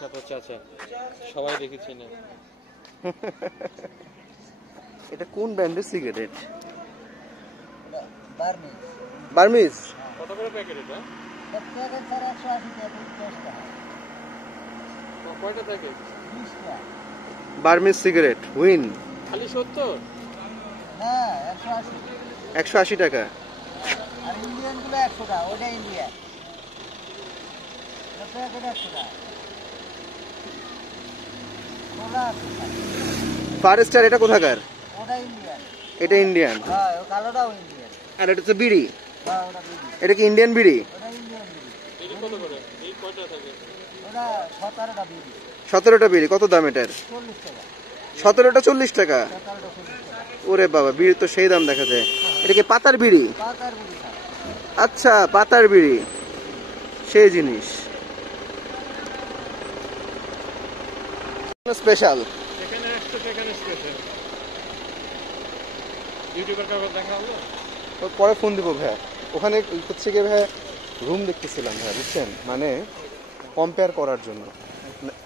বিখ্যাত চাচা, সবাই দেখেছি না। এটা কোন ব্র্যান্ডের সিগারেট? বার্মিজ। কত করে প্যাকেট এটা? কয়টা থাকে? বার্মিজ সিগারেট উইন খালি 70? না 180। 180 টাকা। আর ইন্ডিয়ান গুলো 100 টাকা, ওটা ইন্ডিয়া। ওটা 100 টাকা। ওটা ফার স্টার এটা কোথাকার? ওটা ইন্ডিয়ান। এটা ইন্ডিয়ান। হ্যাঁ, ও কালোটাও ইন্ডিয়ান। আর এটা তো বিড়ি। হ্যাঁ, ওটা বিড়ি। এটা কি ইন্ডিয়ান বিড়ি? ওটা ইন্ডিয়ান বিড়ি। এটা কত করে? এই কয়টা থাকে? ওটা 17টা বিড়ি। 17টা বিড়ি। কত দাম এটার? 40 টাকা। 17টা 40 টাকা। 17টা 40 টাকা। ওরে বাবা, বিড়ি তো সেই দাম দেখা যায়। এটা কি পাতার বিড়ি? পাতার বিড়ি খায়। আচ্ছা, পাতার বিড়ি সেই জিনিস। স্পেশাল এখানে আসছে, এখানে স্পেশাল ইউটিউবের কাগজ দেখা হলো। পরে ফোন দিব ভাই। ওখানে হচ্ছে গিয়ে ভাই রুম দেখতেছিলাম ভাই, বুঝছেন, মানে কম্পেয়ার করার জন্য।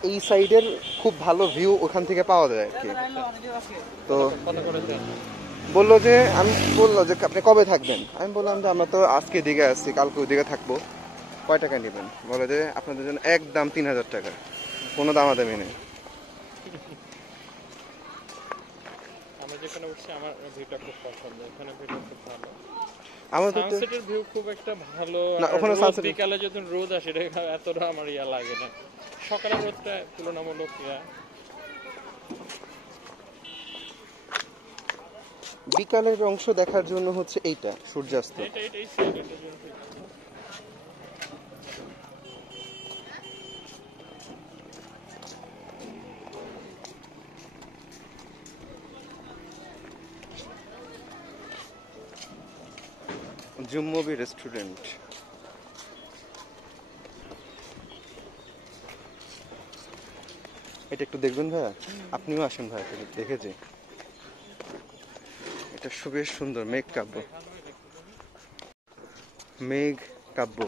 এই সাইডের খুব ভালো ভিউ ওখান থেকে পাওয়া যায় আর কি। তো বললো যে আপনি কবে থাকবেন? আমি বললাম যে আমরা তো আজকে দিকে আসছি, কালকে ওই দিকে থাকবো, কয় টাকা নেবেন? বলে যে আপনাদের জন্য একদম 3000 টাকা, কোনো দামাদামি নেই। আমি যেখানে উঠছি আমার ভিউটা খুব পছন্দ, এখানে ভিউটা খুব ভালো। আমাদের তো সানসেটের ভিউ খুব একটা ভালো না, ওখানে সানসেট বিকালে যখন রোদ আসে এটা এতটা আমার ইয়া লাগে না, সকালের রোদটা তুলনামূলক ইয়া। বিকালের অংশ দেখার জন্য হচ্ছে এইটা সূর্যাস্ত। এটাই সাইড, এটা জন্য জুম্মবি রেস্টুরেন্ট। এটা একটু দেখবেন ভাইয়া, আপনিও আসেন ভাই, দেখেছি এটা বেশ সুন্দর। মেঘ কাব্য, মেঘ কাব্য।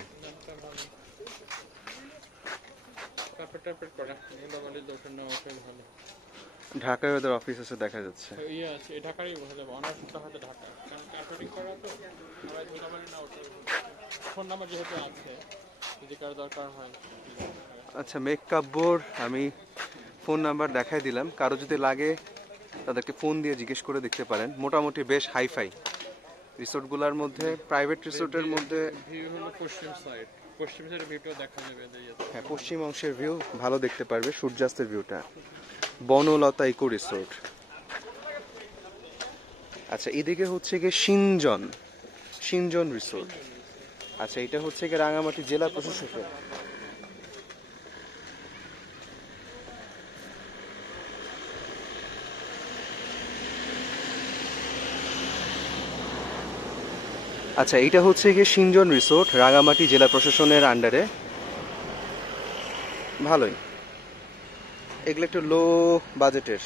ঢাকায় ওদের অফিস আছে দেখা যাচ্ছে। ইয়ে আছে, ঢাকারই বসে যাবো, অনার্সটা হয়তো ঢাকা, কারণ কার্পেটিং করা তো সবাই ধুলাবাড়ি না ওঠে। ফোন নাম্বার যেহেতু আছে, যদি কারো দরকার হয়। আচ্ছা, মেঘ কাব্যর আমি ফোন নাম্বার দেখাই দিলাম, কারো যদি লাগে তাদেরকে ফোন দিয়ে জিজ্ঞেস করে দেখতে পারেন। মোটামুটি বেশ হাইফাই রিসোর্টগুলোর মধ্যে, প্রাইভেট রিসোর্টের মধ্যে। ভিউ হলো পশ্চিম সাইড, পশ্চিম সাইডের ভিউটাও দেখা যাবে। হ্যাঁ, পশ্চিম অংশের ভিউ ভালো দেখতে পারবে, সূর্যাস্তের ভিউটা। Banalata eco resort. আচ্ছা, এদিকে হচ্ছে গিয়ে সিনজন রিসোর্ট। আচ্ছা, এটা হচ্ছে গিয়ে রাঙামাটি জেলা প্রশাসকের। আচ্ছা, এটা হচ্ছে গিয়ে সিনজন রিসোর্ট, রাঙামাটি জেলা প্রশাসনের আন্ডারে। ভালোই, এগুলো একটু লো বাজেটের।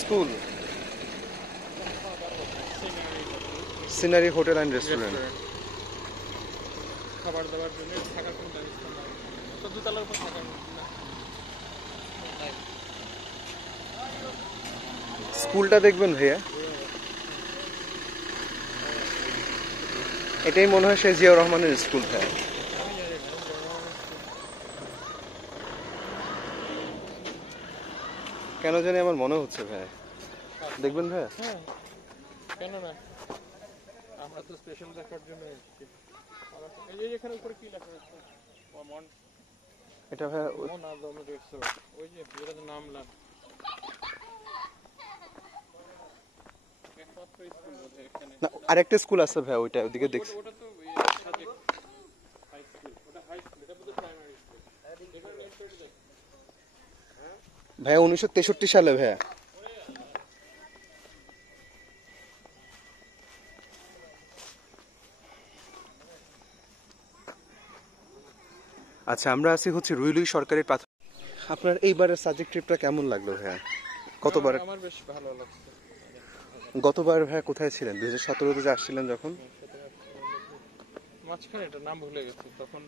School, scenery hotel and restaurant. খাবার দাবার জন্য থাকার কোনো ব্যবস্থা নাই, তো দুতলার উপর থাকার না। স্কুলটা দেখবেন ভাইয়া, এটাই মনে হয় সেই জিয়াউর রহমানের স্কুল ভাইয়া। কেন জানি আমার মনে হচ্ছে ভাইয়া, দেখবেন ভাইয়া। হ্যাঁ, কেন না, আমরা তো স্পেশাল দেখার জন্য এসেছি। এই যে এখানে উপরে কি লেখা আছে? এটা ভাইয়া ওই যে যেটাতে নামলাম, না, আরেকটা স্কুল আছে ভাইয়া, ওইটা ওদিকে দেখছি। ওটা তো হাই স্কুল, ওটা হাই স্কুল, এটা বোধহয় প্রাইমারি স্কুল। ভাইয়া 1963 সালে ভাইয়া। আচ্ছা, আমরা আছি হচ্ছে রুইলুই সরকারি প্রাথমিক। আপনার এইবারের সাজেক ট্রিপটা কেমন লাগলো ভাইয়া? কতবার? আমার বেশ ভালো লাগছে। গতবার ভাইয়া কোথায় ছিলেন? 2017-তে যে আসছিলেন যখন? মাঝখানে এটার নাম ভুলে গেছি, তখন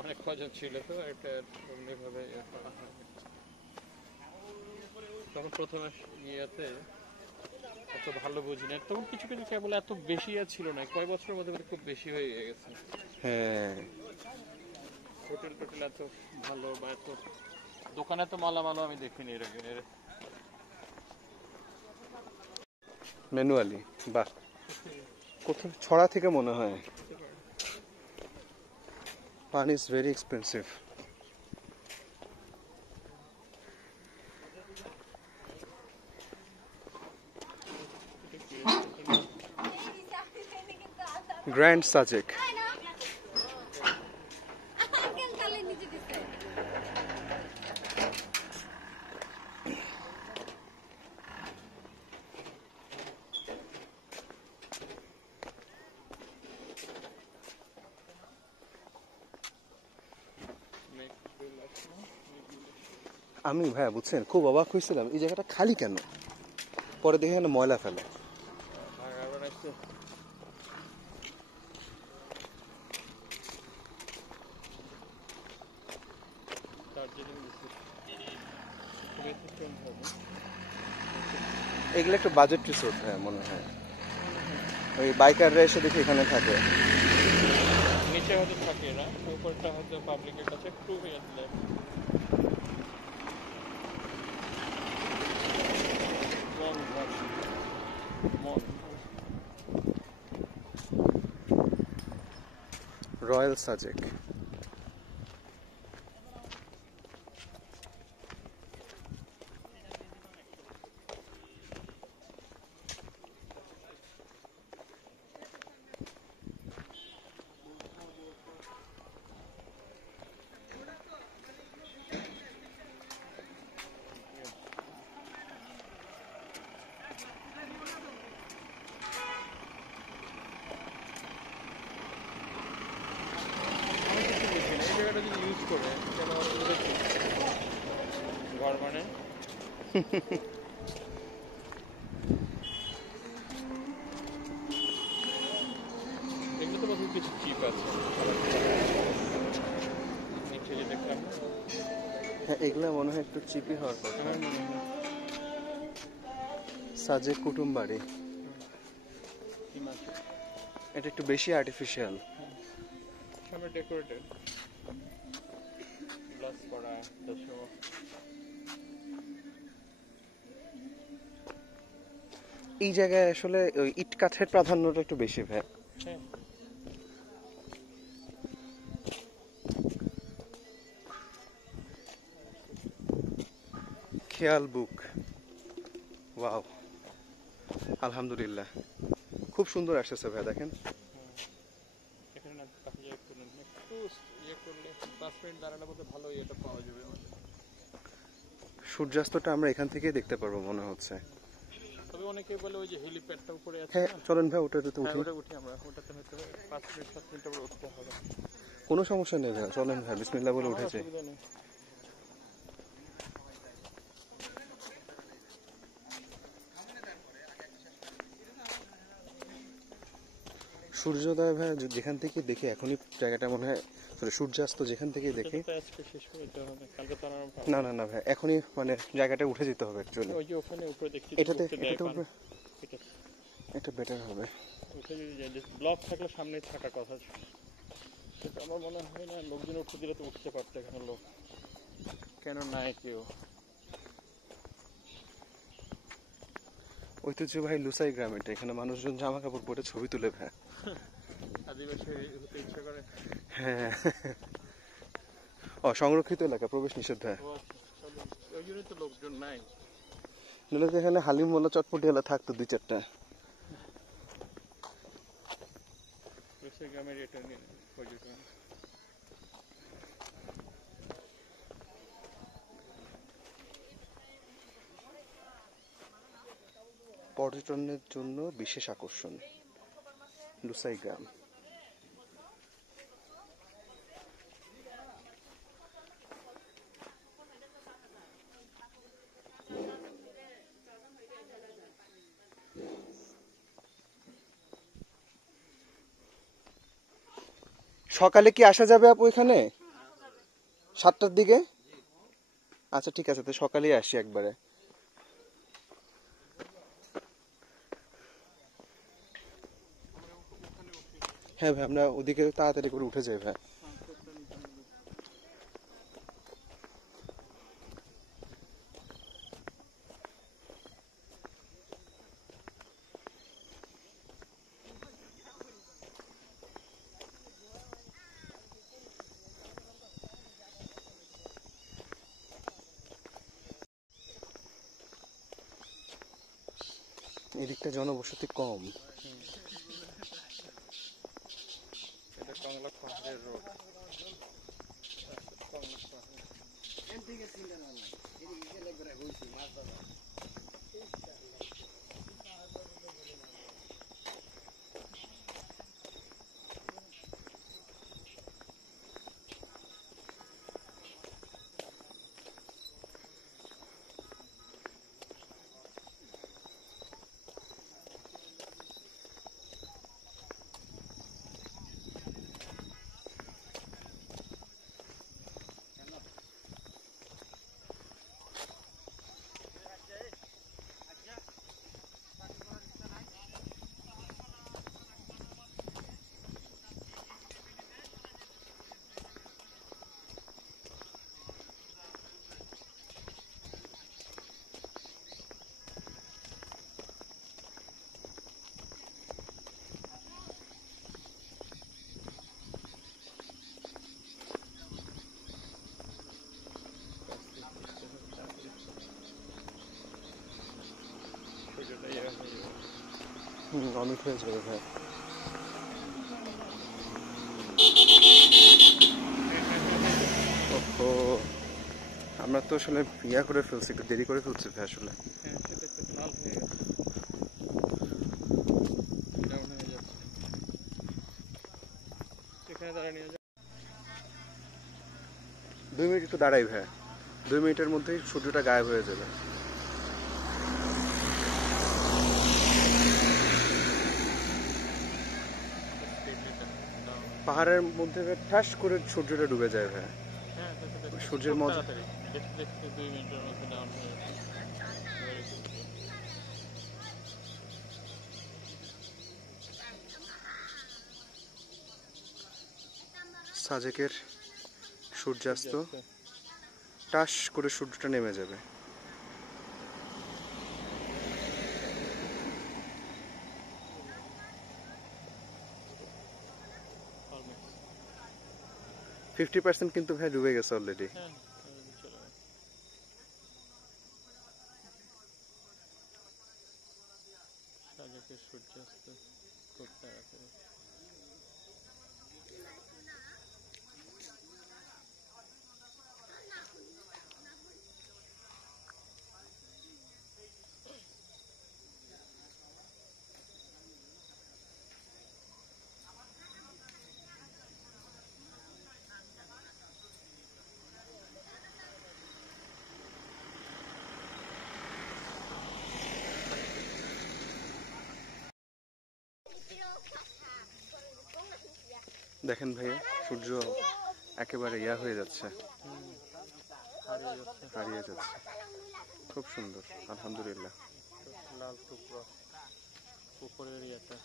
অনেক কজন ছিল তো এটা এমনিভাবে ইয়ে করা হয়। তখন প্রথমে ইয়েতে এত ভালো বুঝি না, তখন কিছু কিছু কেবল এত বেশি আর ছিল না, কয় বছরের মধ্যে খুব বেশি হয়ে গেছে। হ্যাঁ, হোটেল টোটেল এত ভালো বা এত দোকানে এত মালামালও আমি দেখিনি এর আগে। ম্যানুয়ালি, বাহ, কোথাও ছড়া থেকে মনে হয়। পান is very expensive. Grand Sajek. আমি ভাইয়া বুঝছেন খুব অবাক হয়েছিলাম এই জায়গাটা খালি কেন, পরে দেখে এখানে ময়লা ফেলে। এগুলো একটু বাজেট রিসোর্ট হ্যাঁ মনে হয়, ওই বাইকাররা এসে দেখি এখানে থাকে। নিচে হয়তো থাকে না, উপরটা হয়তো পাবলিকের কাছে একটু ইয়ে দিলে। রয়্যাল সাজেক। ইউজ করে কেন ঘর মানে এগুলো তো বোধহয় কিছু চিপ আছে নিচে যে দেখলাম। হ্যাঁ এগুলো মনে হয় একটু চিপি হওয়ার কথা। আমার মনে হয় সাজেক কুটুম বাড়ি, থিম আছে, এটা একটু বেশি আর্টিফিশিয়াল। সামনে ডেকোরেটেড গ্লাস করা তাছাড়া এই জায়গায় আসলে ওই ইট কাঠের প্রাধান্যটা একটু বেশি ভাই। হ্যাঁ খেয়াল বুক, ওয়াও, আলহামদুলিল্লাহ খুব সুন্দর আসতেছে ভাই দেখেন। এখানে না কাছে যাই করলেন একটু ইয়ে করলে 5 মিনিট দাঁড়ালে বোধহয় ভালো ইয়েটা পাওয়া যাবে আমাদের। সূর্যাস্তটা আমরা এখান থেকেই দেখতে পারবো মনে হচ্ছে। তবে অনেকে বলে ওই যে হেলিপ্যাডটা উপরে আছে হ্যাঁ না, চলেন ভাই ওটাতে তো হ্যাঁ উঠি। ওটা উঠি আমরা, ওটাতে হয়তো 5 মিনিট 7 মিনিট পরে উঠতে হবে। কোনো সমস্যা নেই ভাই, চলেন ভাই বিসমিল্লাহ বলে আমার উঠেছে। অসুবিধা নেই। সূর্যোদয় ভাই যেখান থেকে দেখি এখনই জায়গাটা মনে হয়, সূর্যাস্ত যেখান থেকে দেখি। এটা তো আজকে শেষ করে দিতে হবে, কালকে তো আর না না না ভাই এখনই মানে জায়গাটা উঠে যেতে হবে অ্যাকচুয়ালি। ওই যে ওখানে উপরে দেখছি এটাতে উঠতে দেয় এটাতে পান। উঠবে, এটা এটা বেটার হবে। উঠে যদি যায় ব্লক থাকলে সামনে থাকার কথা, সেটা আমার মনে হয় না। লোকজন উঠতে দিলে তো উঠতে পারতো, এখানে লোক কেন নাই কেউ। ঐতিহ্যবাহী লুসাই গ্রাম এটা, এখানে মানুষজন জামা কাপড় পরে ছবি তুলে ভাই। আদিবাসী হতে ইচ্ছে করে। হ্যাঁ ও সংরক্ষিত এলাকা, প্রবেশ নিষেধ ভাই। ও আচ্ছা, চলো, ওই জন্যই তো লোকজন নাই। নাহলে তো এখানে হালিম মোল্লা চটপটি এলা থাকতো 2-4টা। গ্রামের এটা নিয়ে পর্যটন পর্যটনের জন্য বিশেষ আকর্ষণ লুসাই গ্রাম। সকালে কি আসা যাবে আপু এখানে 7টার দিকে? আচ্ছা ঠিক আছে, তো সকালেই আসি একবারে। হ্যাঁ ভাই, আমরা ওদিকে তাড়াতাড়ি করে উঠে যাই ভাই। এদিকটা জনবসতি কম। এটা কমলা পাহাড়ের রোড। অমিট হয়ে যাবে ভাই। ওহো, আমরা তো আসলে ইয়া করে ফেলছি, একটু দেরি করে ফেলছি ভাই আসলে। হ্যাঁ, সেটা তো লাল হয়ে গেছে, ডাউন হয়ে যাচ্ছে। এখানে দাঁড়িয়ে নিয়ে যাও। 2 মিনিট একটু দাঁড়াই ভাই, 2 মিনিটের মধ্যেই সূর্যটা গায়েব হয়ে যাবে। পাহাড়ের মধ্যে ঠাস করে সূর্যটা ডুবে যায় ভাই। হ্যাঁ, সূর্যের মধ্যে দেখতে দেখতে 2 মিনিটের মধ্যে ডাউন হয়ে যাচ্ছে। সাজেকের সূর্যাস্ত, টাস করে সূর্যটা নেমে যাবে। Almost. 50% কিন্তু ভাই ডুবে গেছে অলরেডি। হ্যাঁ, চলে গেছে। সাজেকের সূর্যাস্ত খুব তাড়াতাড়ি। দেখেন ভাইয়া, সূর্য একেবারে ইয়া হয়ে যাচ্ছে, হারিয়ে যাচ্ছে। খুব সুন্দর, আলহামদুলিল্লাহ। লাল টুকরো উপরের ইয়েটা।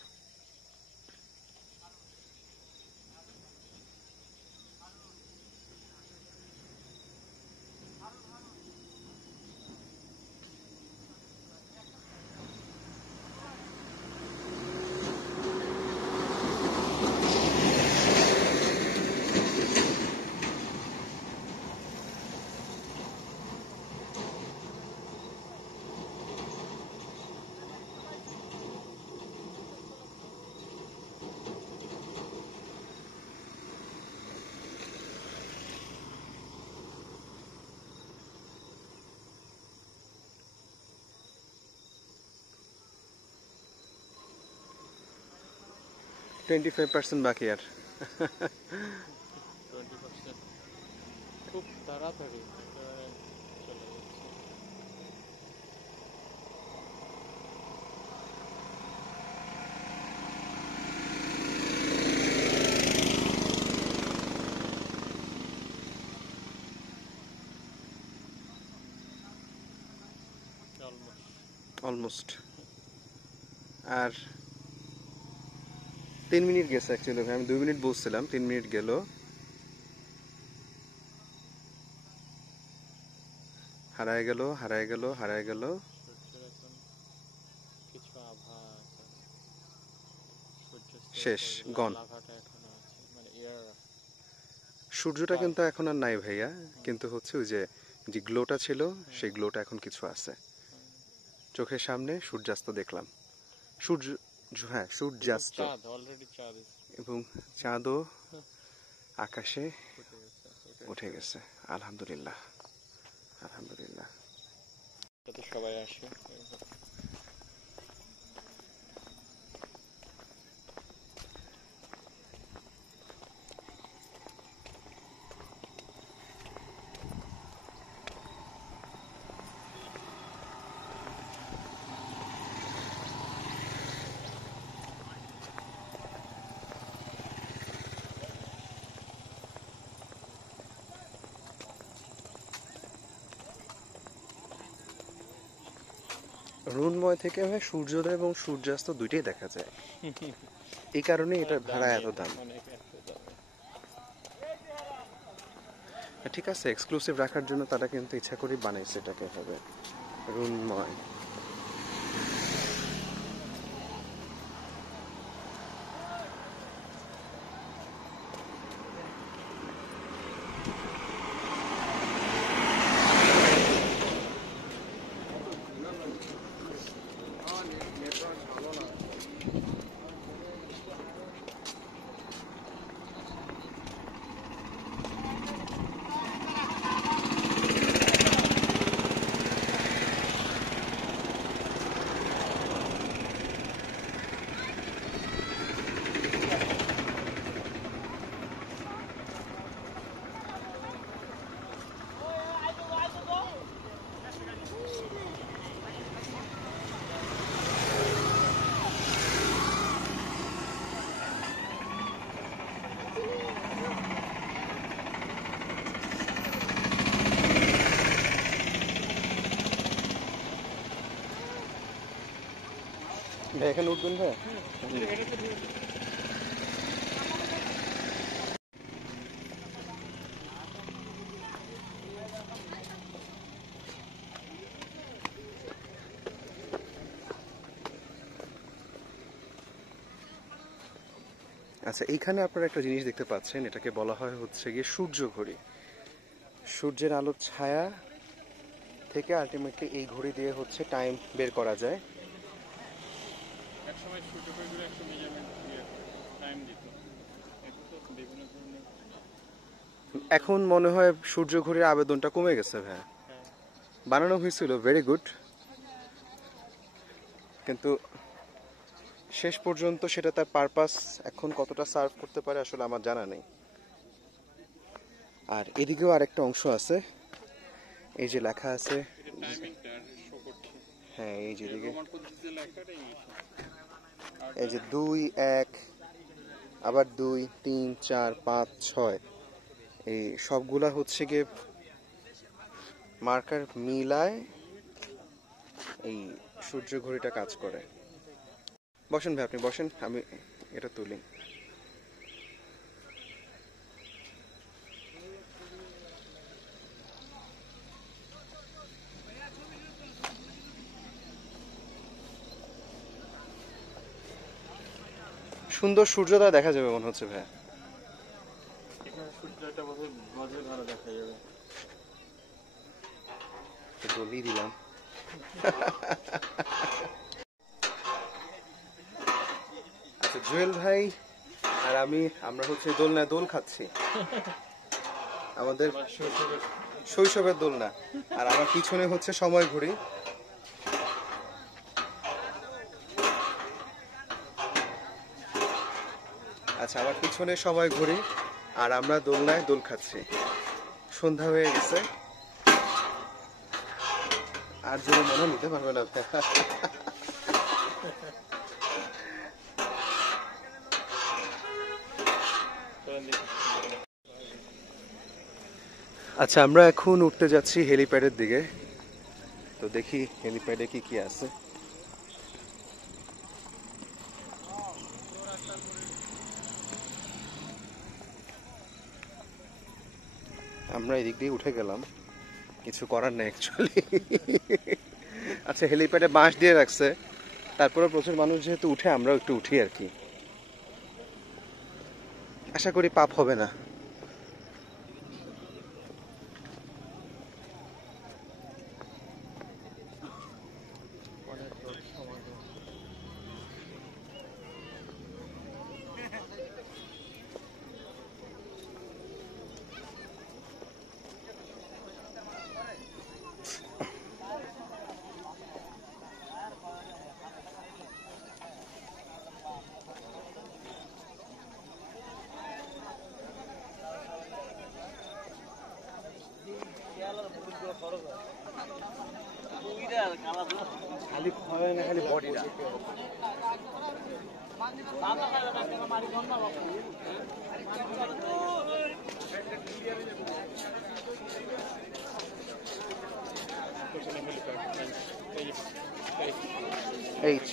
টোয়েন্টি 25% বাকি আর। 20%। খুব তাড়াতাড়ি একেবারে চলে যাচ্ছে। অলমোস্ট। আর 3 মিনিট গেছে অ্যাকচুয়ালি ভাই, আমি 2 মিনিট বসছিলাম, 3 মিনিট গেল। হারায় গেল, হারায় গেল, হারায় গেল। সূর্যের এখন কিছু আভা আছে, সূর্যাস্তের শেষ, পরে গন। লাভাটা এখনো আছে, মানে এয়ার। সূর্যটা কিন্তু এখন আর নাই ভাইয়া, কিন্তু হচ্ছে ওই যে যে গ্লোটা ছিল সেই গ্লোটা এখন কিছু আছে। চোখের সামনে সূর্যাস্ত দেখলাম, সূর্য, হ্যাঁ সূর্যাস্ত, চাঁদ অলরেডি চাঁদ এবং চাঁদও আকাশে ফুটে গেছে, উঠে গেছে। আলহামদুলিল্লাহ, আলহামদুলিল্লাহ। যাতে সবাই আসে। রুনময় থেকে ভাই সূর্যোদয় এবং সূর্যাস্ত দুইটাই দেখা যায়, এই কারণে এটা ভাড়া এত দাম। অনেক এত দামে। ঠিক আছে, এক্সক্লুসিভ রাখার জন্য তারা কিন্তু ইচ্ছা করে বানাইছে এটাকে হবে রুনময়। ভাই এখানে উঠবেন ভাই? আচ্ছা, এইখানে আপনারা একটা জিনিস দেখতে পাচ্ছেন, এটাকে বলা হয় হচ্ছে গিয়ে সূর্য ঘড়ি। সূর্যের আলোর ছায়া থেকে আলটিমেটলি এই ঘড়ি দিয়ে হচ্ছে টাইম বের করা যায়। একসময় সূর্য ঘড়িগুলো একটু মেজারমেন্ট দিয়ে টাইম দিত, এখন তো বিভিন্ন ধরনের। এখন মনে হয় সূর্য ঘড়ির আবেদনটা কমে গেছে ভাই। হ্যাঁ, বানানো হয়েছিল, ভেরি গুড, কিন্তু শেষ পর্যন্ত সেটা তার পারপাস এখন কতটা সার্ভ করতে পারে আসলে আমার জানা নেই। আর এদিকেও আরেকটা অংশ আছে, এই যে লেখা আছে, এটা টাইমিংটা শো করছে। হ্যাঁ এই যে এদিকে, রোমান পদ্ধতিতে লেখাটাই এই যে 2, 1, আবার 2, 3, 4, 5, 6, এই সবগুলা হচ্ছে গিয়ে মার্কার মিলায় এই সূর্য ঘড়িটা কাজ করে। বসেন ভাই, আপনি বসেন, আমি এটা তুলি। সুন্দর সূর্যোদয় দেখা যাবে মনে হচ্ছে ভাই। এখানে সূর্যটা বোধহয় বজ্র ধরা দেখা যাবে। বলেই দিলাম। আচ্ছা, জুয়েল ভাই আর আমরা হচ্ছে দোলনায় দোল খাচ্ছি, আমাদের আমার শৈশবের শৈশবের দোলনা। আর আমার পিছনে হচ্ছে সময় ঘড়ি। আচ্ছা, আমার পিছনে সময় ঘড়ি আর আমরা দোলনায় দোল খাচ্ছি। সন্ধ্যা হয়ে গেছে, আর জোরে মনে নিতে পারবে না। আচ্ছা, আমরা এখন উঠতে যাচ্ছি হেলিপ্যাডের দিকে। তো দেখি হেলিপ্যাডে কি কি আছে। আমরা এদিক দিয়ে উঠে গেলাম, কিছু করার নেই অ্যাকচুয়ালি। আচ্ছা, হেলিপ্যাডে বাঁশ দিয়ে রাখছে, তারপরে প্রচুর মানুষ যেহেতু উঠে, আমরাও একটু উঠি আর কি। আশা করি পাপ হবে না। অনেক লোক সমাগম। খালি হয় না, খালি বডিটা। পেছনে হেলিপ্যাড। এইচ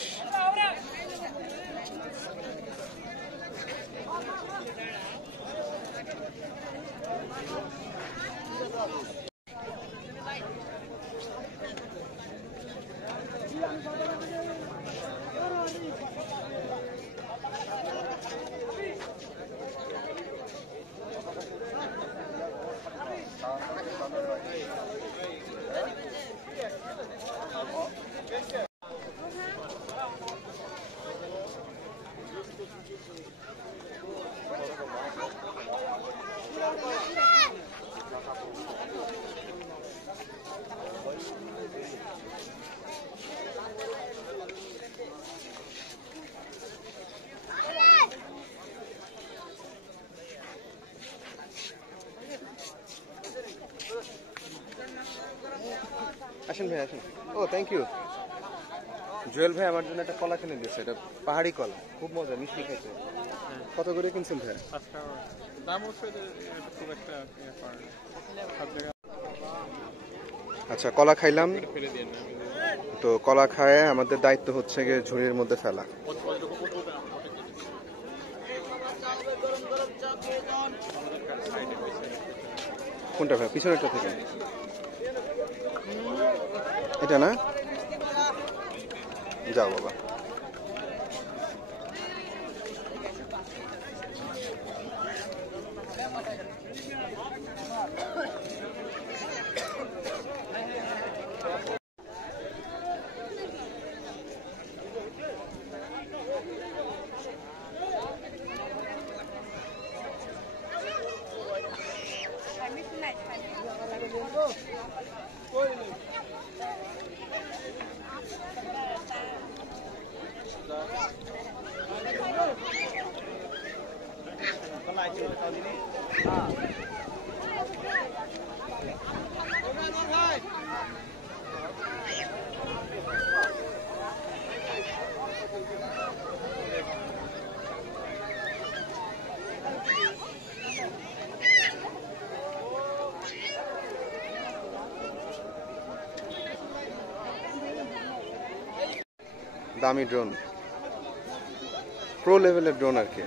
আসেন ভাই, আসেন। ও থ্যাংক ইউ। জুয়েল ভাই আমার জন্য একটা কলা কিনে দিয়েছে, এটা পাহাড়ি কলা, খুব মজা, মিষ্টি খাইতে। কত করে কিনছেন ভাই? আজকে দাম হচ্ছে খুব একটা ইয়ে করে না। সব জায়গায় আচ্ছা, কলা খাইলাম, ফেলে দিয়ে না। তো কলা খায় আমাদের দায়িত্ব হচ্ছে গিয়ে ঝুড়ির মধ্যে ফেলা। কোনটা ভাই? পিছনেরটা থেকে এটা না? যাও বাবা। দামি ড্রোন, প্রো লেভেলের ড্রোন আর কি।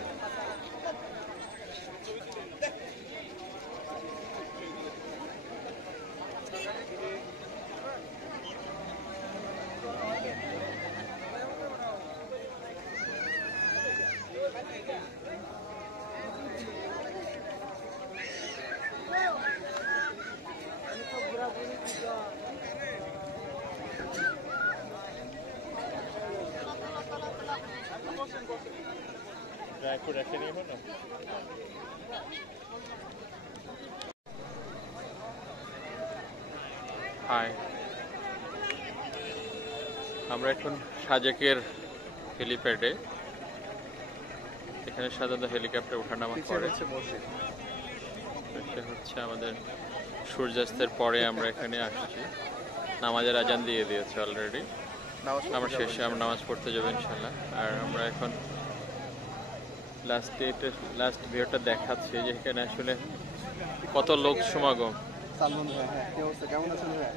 একটু রেখে নিয়ে হলো। হাই, আমরা এখন সাজেকের হেলিপ্যাডে। এখানে সাধারণত হেলিকপ্টার ওঠানামা করে। এটা হচ্ছে আমাদের সূর্যাস্তের পরে আমরা এখানে আসছি। নামাজের আজান দিয়ে দিয়েছে অলরেডি। আমরা শেষে আমরা নামাজ পড়তে যাবো ইনশাল্লাহ। আর আমরা এখন লাস্ট ভিউটা দেখাচ্ছি যে এখানে আসলে কত লোক সমাগম। সালমান ভাই, হ্যাঁ কি অবস্থা, কেমন আছেন ভাইয়া?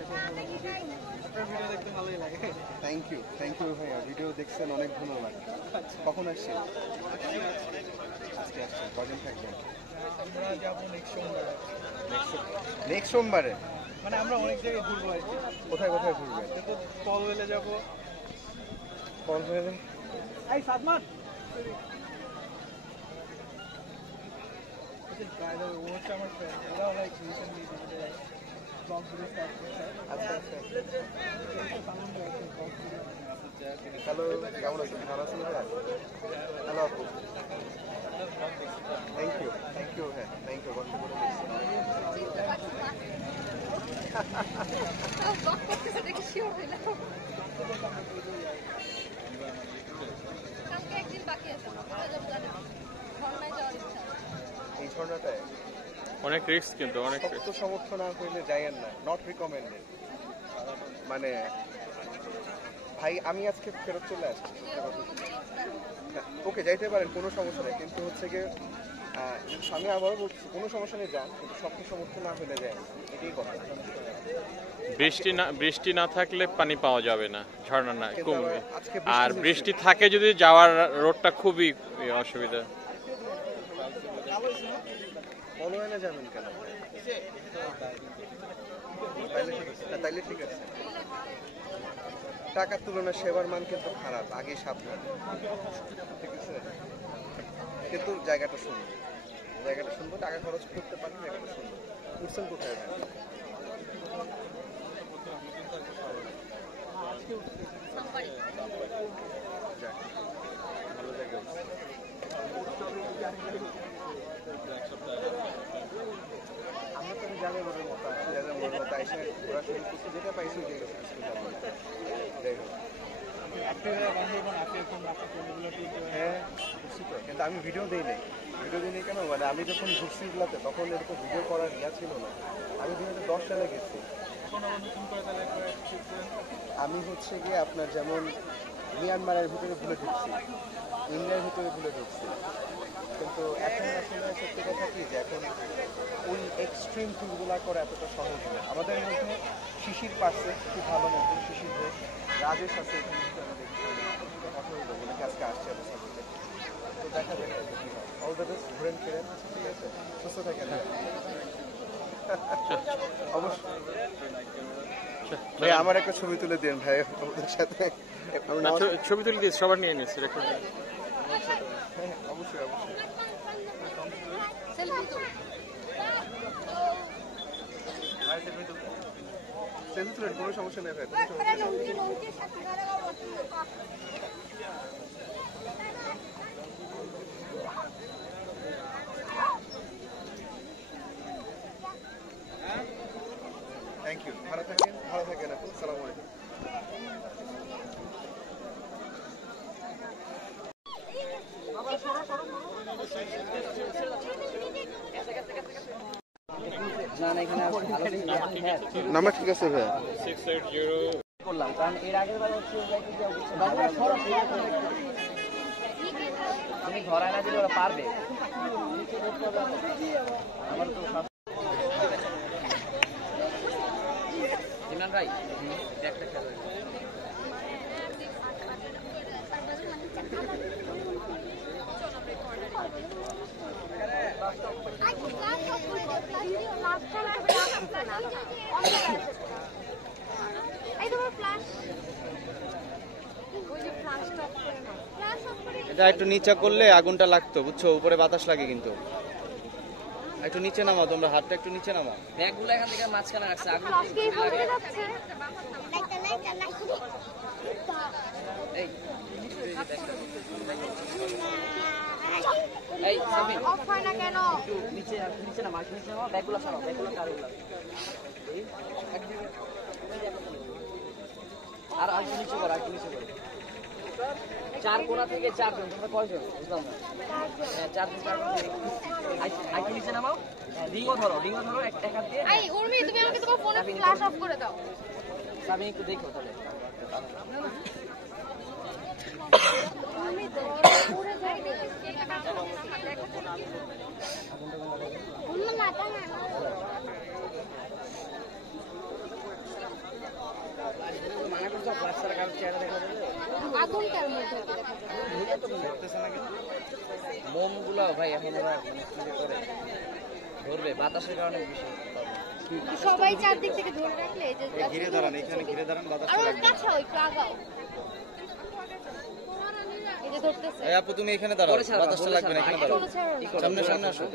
আপনার ভিডিও দেখতে ভালোই লাগে। থ্যাংক ইউ ভাইয়া, ভিডিও দেখছেন, অনেক ধন্যবাদ। কখন আসছেন? আজকে আসছেন, কদিন থাকবেন? আমরা যাবো নেক্সট সোমবারে? মানে আমরা অনেক জায়গায় ঘুরবো আর কি। কোথায় কোথায় ঘুরবেন? কিন্তু কলওয়েলে যাবো। কল হয়ে এই সাদমান ও হচ্ছে আমার ফ্রেন্ড, ওরাও like recently blog video start করছে। আচ্ছা আচ্ছা। হ্যালো, কেমন আছেন? ভালো আছেন ভাইয়া? হ্যালো আপু, থ্যাংক ইউ হ্যাঁ, থ্যাংক ইউ, কষ্ট করে দেখছি। এই ঝর্ণাটায় অনেক রিস্ক, কিন্তু অনেক শক্ত রিস্ক। সমর্থন না হইলে যাইয়েন না, নট রিকমেন্ডেড। মানে ভাই আমি আজকে ফেরত চলে আসছি, ওকে যাইতে পারেন, কোনো সমস্যা নেই, কিন্তু হচ্ছে গিয়ে আমি আবারও বলছি কোনো সমস্যা নেই যান, কিন্তু শক্ত সমর্থন না হইলে যায় না, এটাই কথা। বৃষ্টি না থাকলে পানি পাওয়া যাবে না, ঝর্ণা না কিন্তু কমবে। আবার আজকে আর হয়েছে। বৃষ্টি থাকে যদি যাওয়ার রোডটা খুবই অসুবিধা। কলওয়েলে যাবেন কেন? তাইলে ঠিক আছে। টাকার তুলনায় সেবার মান কিন্তু খারাপ, আগেই সাবধান, ঠিক আছে? কিন্তু জায়গাটা সুন্দর, টাকা খরচ করতে পারেন, জায়গাটা সুন্দর। উঠছেন কোথায় ভাই? যাক, ভালো জায়গায় উঠছেন। আমরা তো জানি ওদের মতো আসি, যাদের মনের মতো আইসে ঘোরাঘুরি করতে যেটা পাইছি যে গেছে, কিছু যাবো না। যাই হোক, হ্যাঁ বুঝছি তো, কিন্তু আমি ভিডিও দিই নাই কেন, মানে আমি যখন ঘুরছি এগুলাতে তখন এরকম ভিডিও করার ইয়া ছিল না। আমি 2010 সালে গেছি। আমি হচ্ছে গিয়ে আপনার যেমন মিয়ানমারের ভিতরে ভুলে ঢুকছি, ইন্ডিয়ার ভিতরে ভুলে ঢুকছি, কিন্তু এখন আসলে সত্যি কথা কি যে এখন ওই এক্সট্রিম টুরগুলা করা এতটা সহজ না। আমাদের মধ্যে শিশির পাশে খুব ভালো মতো, শিশির ঘোষ, রাজেশ আছে, এখানে আমি দেখছি কথা বলবো বলে আজকে আসছে আমার সাথে। তো দেখা যাক কি হয়। অল দ্য বেস্ট, ঘুরেন ফিরেন, ঠিক আছে, সুস্থ থাকেন। অবশ্যই ভাই, আমার একটা ছবি তুলে দিন ভাই ওদের সাথে। ছবি তুলে দিয়েছি, সবার নিয়ে নিয়েছি, রেখে হ্যাঁ অবশ্যই সেলফি তুলেন, কোনো সমস্যা নেই ভাই, কোনো সমস্যা নেই। থ্যাংক ইউ, ভালো থাকেন আপু, আসসালামু আলাইকুম। নাম্বার ঠিক আছে ভাই? করলাম কারণ এর আগের বার হচ্ছে তুমি ধরায় না দিলে ওরা পারবে। আমার তো ইমরান ভাই একটা খেলা এটা একটু নিচে করলে আগুনটা লাগতো, বুঝছো, উপরে বাতাস লাগে কিন্তু। একটু নিচে নামাও, তোমরা হাতটা একটু নিচে নামাও। ব্যাগগুলো এখান থেকে মাঝখানে রাখছে আগুন এই এই সাবিন অফ হয় না কেন? একটু নিচে না মাঝ নিচে নাও, ব্যাগগুলো সরাও, ব্যাগগুলো কারগুলো আর একটু নিচে করো, চার কোণা থেকে চারজন, তোমরা কয়জন বুঝলাম না? হ্যাঁ, চারজন একটু নিচে নামাও, রিংও ধরো এক হাত দিয়ে। এই উর্মি, তুমি আমাকে তোমার ফোনে ফ্ল্যাশ অফ করে দাও। আমি একটু দেখো তাহলে উর্মি তো পুরো যাই দেখো না, তা না ফ্ল্যাশ ছাড়া কারোর চেহারা দেখা যাবে? আগুনটার মধ্যে দেখা যাবে। মোমগুলো ভাই এখন ওরা মানে কি যে করে ধরবে বাতাসের কারণে বেশি সবাই চারদিক থেকে ধরে রাখলে এই যে ঘিরে দাঁড়ান, এখানে ঘিরে দাঁড়ান, বাতাস আর ওর কাছে একটু আগাও। এই যে ধরতেছে। এই আপু তুমি এখানে দাঁড়াও, করে ছাড়বা, বাতাসটা বলে লাগবে না, এখানে দাঁড়াও। চলো ছাড়ো না। সামনে সামনে আসো।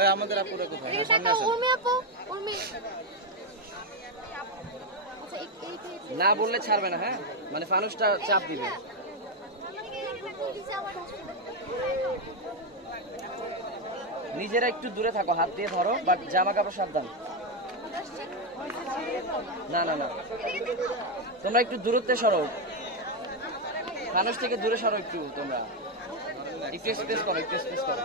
এই আমাদের আপুরা কোথায়? এই হ্যাঁ, সামনে টাকা আসেন। উর্মি আপু, উর্মি। আচ্ছা এই না বললে ছাড়বে না, হ্যাঁ মানে ফানুসটা চাপ দিবে। নিজেরা একটু দূরে থাকো, হাত দিয়ে ধরো, বাট জামা কাপড় সাবধান। না না না, তোমরা একটু দূরত্বে সরো, ফানুস থেকে দূরে সরো একটু। তোমরা একটু স্পেস করো, একটু স্পেস করো।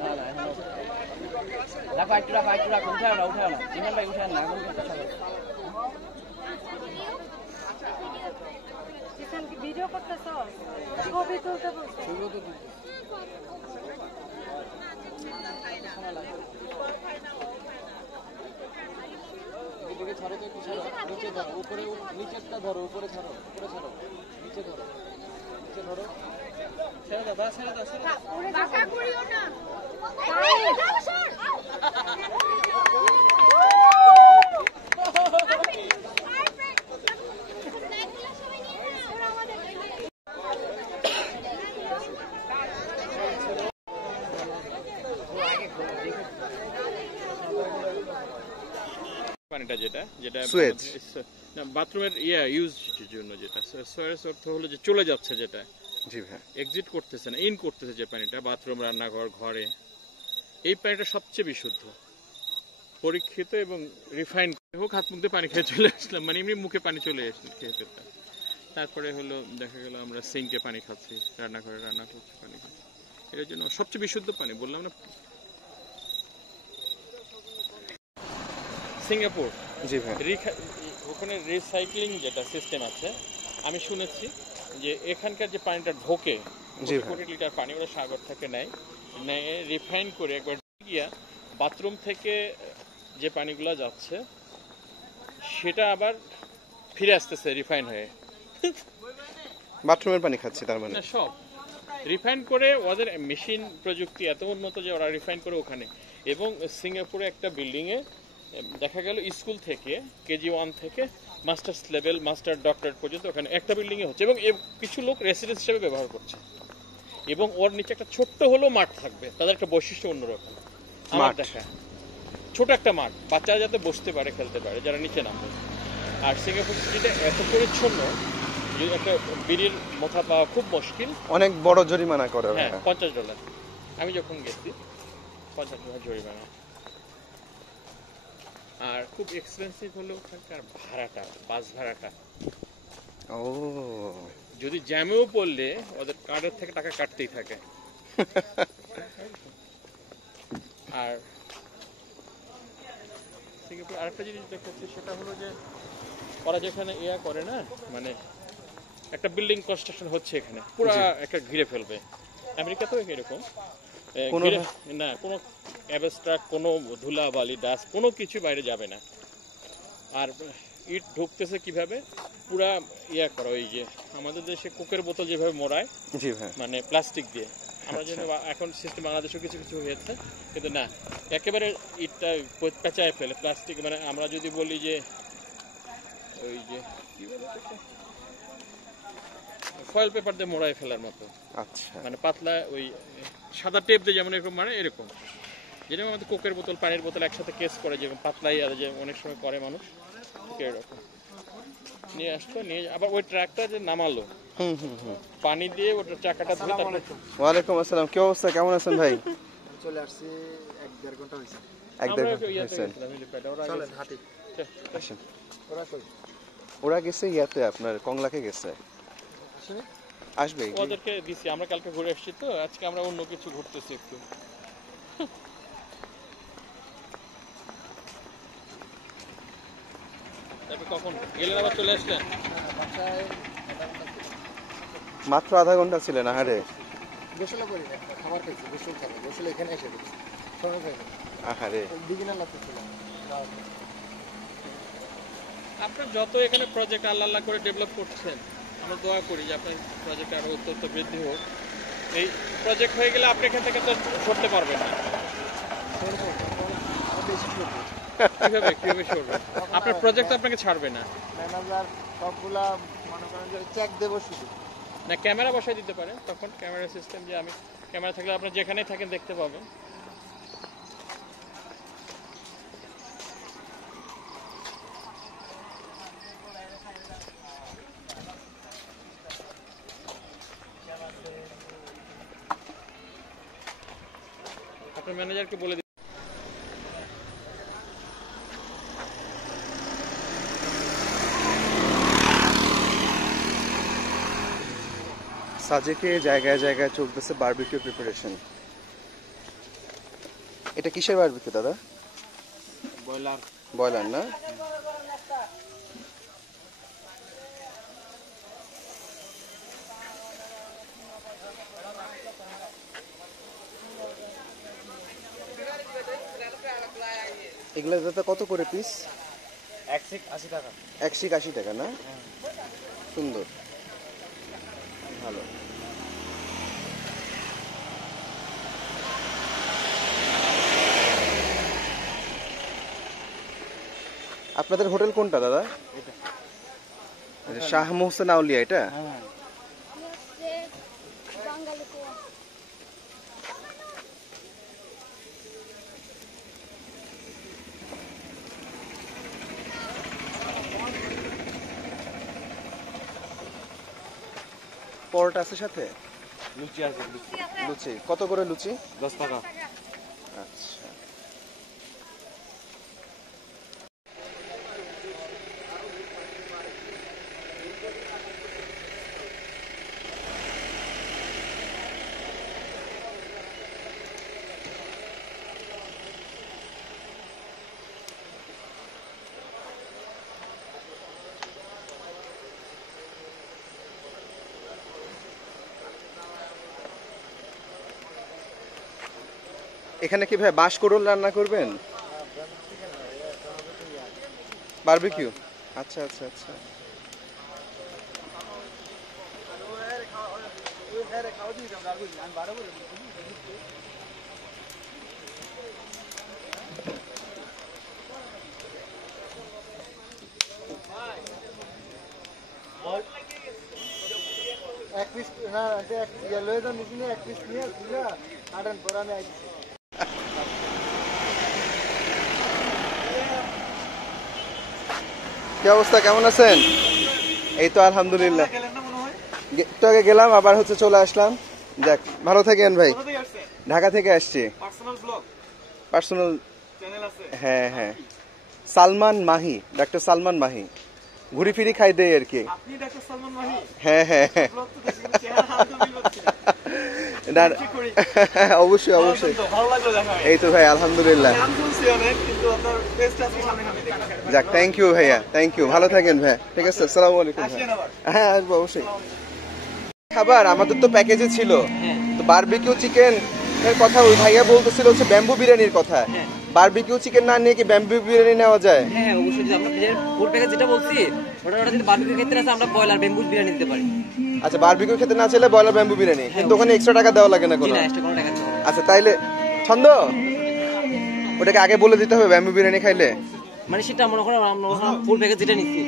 না না এখন রাখো, একটু রাখো, একটু রাখো, উঠাও না, উঠাও না, ইমরান ভাই উঠাও না, এখন কিন্তু সবাই ভিডিও করতেছ, ছবি তুলতে বলছো। নিচে ধরো, উপরে নিচেরটা ধরো, উপরে ছাড়ো, উপরে ছাড়ো, নিচে ধরো, নিচে ধরো। ছেড়ে দাও, দাও, ছেড়ে দাও, ছেড়ে দাও। টাকা করিও না। পানিটা যেটা যেটা সুয়েজ। না বাথরুমের ইউজের জন্য যেটা সুয়েজ অর্থ হলো যে চলে যাচ্ছে, যেটা জি ভাই। এক্সিট করতেছে না, ইন করতেছে যে পানিটা বাথরুম, রান্নাঘর, ঘরে, এই পানিটা সবচেয়ে বিশুদ্ধ, পরীক্ষিত এবং রিফাইন হোক। হাত মুখ দিয়ে পানি খেয়ে চলে আসলাম, মানে এমনি মুখে পানি চলে আসলাম খেয়ে ফেলতাম। তারপরে হলো দেখা গেল আমরা সিঙ্কে পানি খাচ্ছি, রান্নাঘরে রান্না করছি, পানি খাচ্ছি, এটার জন্য সবচেয়ে বিশুদ্ধ পানি বললাম না। সিঙ্গাপুর জি ভাই। ওখানে রিসাইক্লিং যেটা সিস্টেম আছে, আমি শুনেছি যে এখানকার যে পানিটা ঢোকে, জি ভাই। কোটি লিটার পানি ওরা সাগর থেকে নেয়, রিফাইন করে একবার গিয়া বাথরুম থেকে যে পানিগুলো যাচ্ছে সেটা আবার ফিরে আসতেছে রিফাইন হয়ে। বাথরুমের পানি খাচ্ছি তার মানে। না, সব রিফাইন করে, ওদের মেশিন প্রযুক্তি এত উন্নত যে ওরা রিফাইন করে ওখানে। এবং সিঙ্গাপুরে একটা বিল্ডিংয়ে দেখা গেল স্কুল থেকে কেজি 1 থেকে মাস্টার্স লেভেল, মাস্টার ডক্টরেট পর্যন্ত ওখানে একটা বিল্ডিংয়ে হচ্ছে, এবং কিছু লোক রেসিডেন্স হিসেবে ব্যবহার করছে। এবং ওর নিচে একটা ছোট্ট হলেও মাঠ থাকবে, তাদের একটা বৈশিষ্ট্য অন্যরকম আমার মাঠ। দেখা। ছোট একটা মাঠ, বাচ্চারা যাতে বসতে পারে, খেলতে পারে, যারা নিচে নামবে। আর সিঙ্গাপুর সিটিটা এত পরিচ্ছন্ন যে একটা বিড়ির মাথা পাওয়া খুব মুশকিল। অনেক বড় জরিমানা করে হ্যাঁ, ভাই। $50। আমি যখন গেছি $50 জরিমানা। আর খুব এক্সপেন্সিভ হলো ওখানকার ভাড়াটা, বাস ভাড়াটা। ও যদি জ্যামেও পড়লে ওদের কার্ডের থেকে টাকা কাটতেই থাকে। আর সিঙ্গাপুর আরেকটা জিনিস দেখেছি, সেটা হলো যে ওরা যেখানে করে না, মানে একটা বিল্ডিং কনস্ট্রাকশন হচ্ছে এখানে, পুরো একটা ঘিরে ফেলবে। আমেরিকাতেও এরকম না, কোনো অ্যাবস্ট্রাক্ট, কোনো ধুলা বালি ডাস্ট কোনো কিছু বাইরে যাবে না। আর ইট ঢুকতেছে কিভাবে, পুরা করা, ওই যে আমাদের দেশে কোকের বোতল যেভাবে মোড়ায়, জি ভাই। মানে প্লাস্টিক দিয়ে, আমরা যেন এখন সিস্টেম বাংলাদেশেও কিছু কিছু হয়েছে, কিন্তু না, একেবারে ইটটা পেঁচায় ফেলে প্লাস্টিক। মানে আমরা যদি বলি যে ওই যে কি বলে ফয়েল পেপার দিয়ে মোড়ায় ফেলার মতো, আচ্ছা। মানে পাতলা ওই সাদা টেপ দিয়ে যেমন এরকম, মানে এরকম, যেরকম আমাদের কোকের বোতল, পানির বোতল একসাথে কেস করে যেরকম পাতলাই, আর যে অনেক সময় করে মানুষ, ঠিক এরকম নিয়ে আসতো, নিয়ে আবার ওই ট্রাকটা যে নামালো পানি দিয়ে ওটা চাকাটা ধরে। ওয়ালাইকুম আসসালাম, কি অবস্থা, কেমন আছেন ভাই? চলে আসছি 1-1.5 ঘন্টা হয়েছে। 1-1.5 ঘন্টা হয়েছে। চলেন হাঁটি। আসেন। ওরা কই? ওরা গেছে ইয়াতে, আপনার কংলাকে গেছে, আসেনি? আসবে। ওদেরকে দিছি, আমরা কালকে ঘুরে আসছি তো, আজকে আমরা অন্য কিছু ঘুরতেছি একটু। কখন গেলেন আবার চলে আসলেন? বাসায় মাত্র আধা ঘন্টা ছিলেন? আহারে গোসলও করি না, খাবার খাইছি, গোসল খাবো, গোসল এখানে এসে করছি, সময় পাই না, আহারে বিগিনার লাগতেছিলাম। আপনার যত এখানে প্রজেক্ট আল্লাহ আল্লাহ করে ডেভেলপ করছেন, আমরা দোয়া করি যে আপনার প্রজেক্ট আরো অত্যন্ত বৃদ্ধি হোক। এই প্রজেক্ট হয়ে গেলে আপনি এখান থেকে তো সরতে পারবেন না। বেশি করবো কিভাবে সরবেন? আপনার প্রজেক্ট আপনাকে ছাড়বে না। ম্যানেজার সবগুলা মনে করেন যে চেক দেবো শুধু। না, ক্যামেরা বসাই দিতে পারেন, তখন ক্যামেরা সিস্টেম যে আমি ক্যামেরা থাকলে আপনি যেখানেই থাকেন দেখতে পাবেন। আপনার ম্যানেজারকে বলে সাজেকে জায়গায় জায়গায় চলতেছে বারবিকিউ প্রিপারেশন। এটা কিসের বারবিকিউ দাদা? ব্রয়লার। ব্রয়লার না? এগুলা দাদা কত করে পিস? 80 টাকা। 180 টাকা না? সুন্দর, ভালো। আপনাদের হোটেল কোনটা দাদা? শাহ মোহসেন আউলিয়া এটা? হচ্ছে বাঙালিতে পরোটা আছে সাথে? লুচি আছে, লুচি কত করে লুচি? 10 টাকা। আচ্ছা, এখানে কি ভাই বাঁশকুড়ুল রান্না করবেন? বারবিকিউ? আচ্ছা আচ্ছা আচ্ছা। এক পিস না, এক লয়ে যান নিচে, এক পিস নিয়ে দিলা আড়ান পর আমি আইছি। কি অবস্থা, কেমন আছেন? এই তো আলহামদুলিল্লাহ, একটু আগে গেলাম, আবার হচ্ছে চলে আসলাম। যাক, ভালো থাকেন ভাই। ঢাকা থেকে আসছি। পার্সোনাল হ্যাঁ হ্যাঁ, সালমান মাহি, ডাক্তার সালমান মাহি। ঘুরি ফিরি খাই দেই আর কি। হ্যাঁ হ্যাঁ হ্যাঁ, অবশ্যই অবশ্যই। এই তো ভাই আলহামদুলিল্লাহ। যাক, থ্যাংক ইউ ভাইয়া, থ্যাংক ইউ। ভালো থাকেন ভাই, ঠিক আছে, আসসালামু আলাইকুম। হ্যাঁ আসবো অবশ্যই। খাবার আমাদের তো প্যাকেজে ছিল, তো বারবিকিউ চিকেন এর কথা ওই ভাইয়া বলতেছিল হচ্ছে ব্যাম্বু বিরিয়ানির কথা। বারবিকিউ চিকেন না নিয়ে কি ব্যাম্বু বিরিয়ানি নেওয়া যায়? হ্যাঁ অবশ্যই, আমরা ফুল প্যাকেজ যেটা বলছি ওটা যদি বারবিকিউ ক্ষেত্রে আছে আমরা ব্রয়লার ব্যাম্বু বিরিয়ানি দিতে পারি। আচ্ছা, বারবিকিউ খেতে না চাইলে ব্রয়লার ব্যাম্বু বিরিয়ানি, কিন্তু ওখানে এক্সট্রা টাকা দেওয়া লাগে না কোনো? না, এক্সট্রা কোনো টাকা দিতে হবে না। আচ্ছা তাইলে ছন্দ, ওটাকে আগে বলে দিতে হবে ব্যাম্বু বিরিয়ানি খাইলে? মানে সেটা মনে করো আমরা ফুল প্যাকেজ যেটা নিচ্ছি,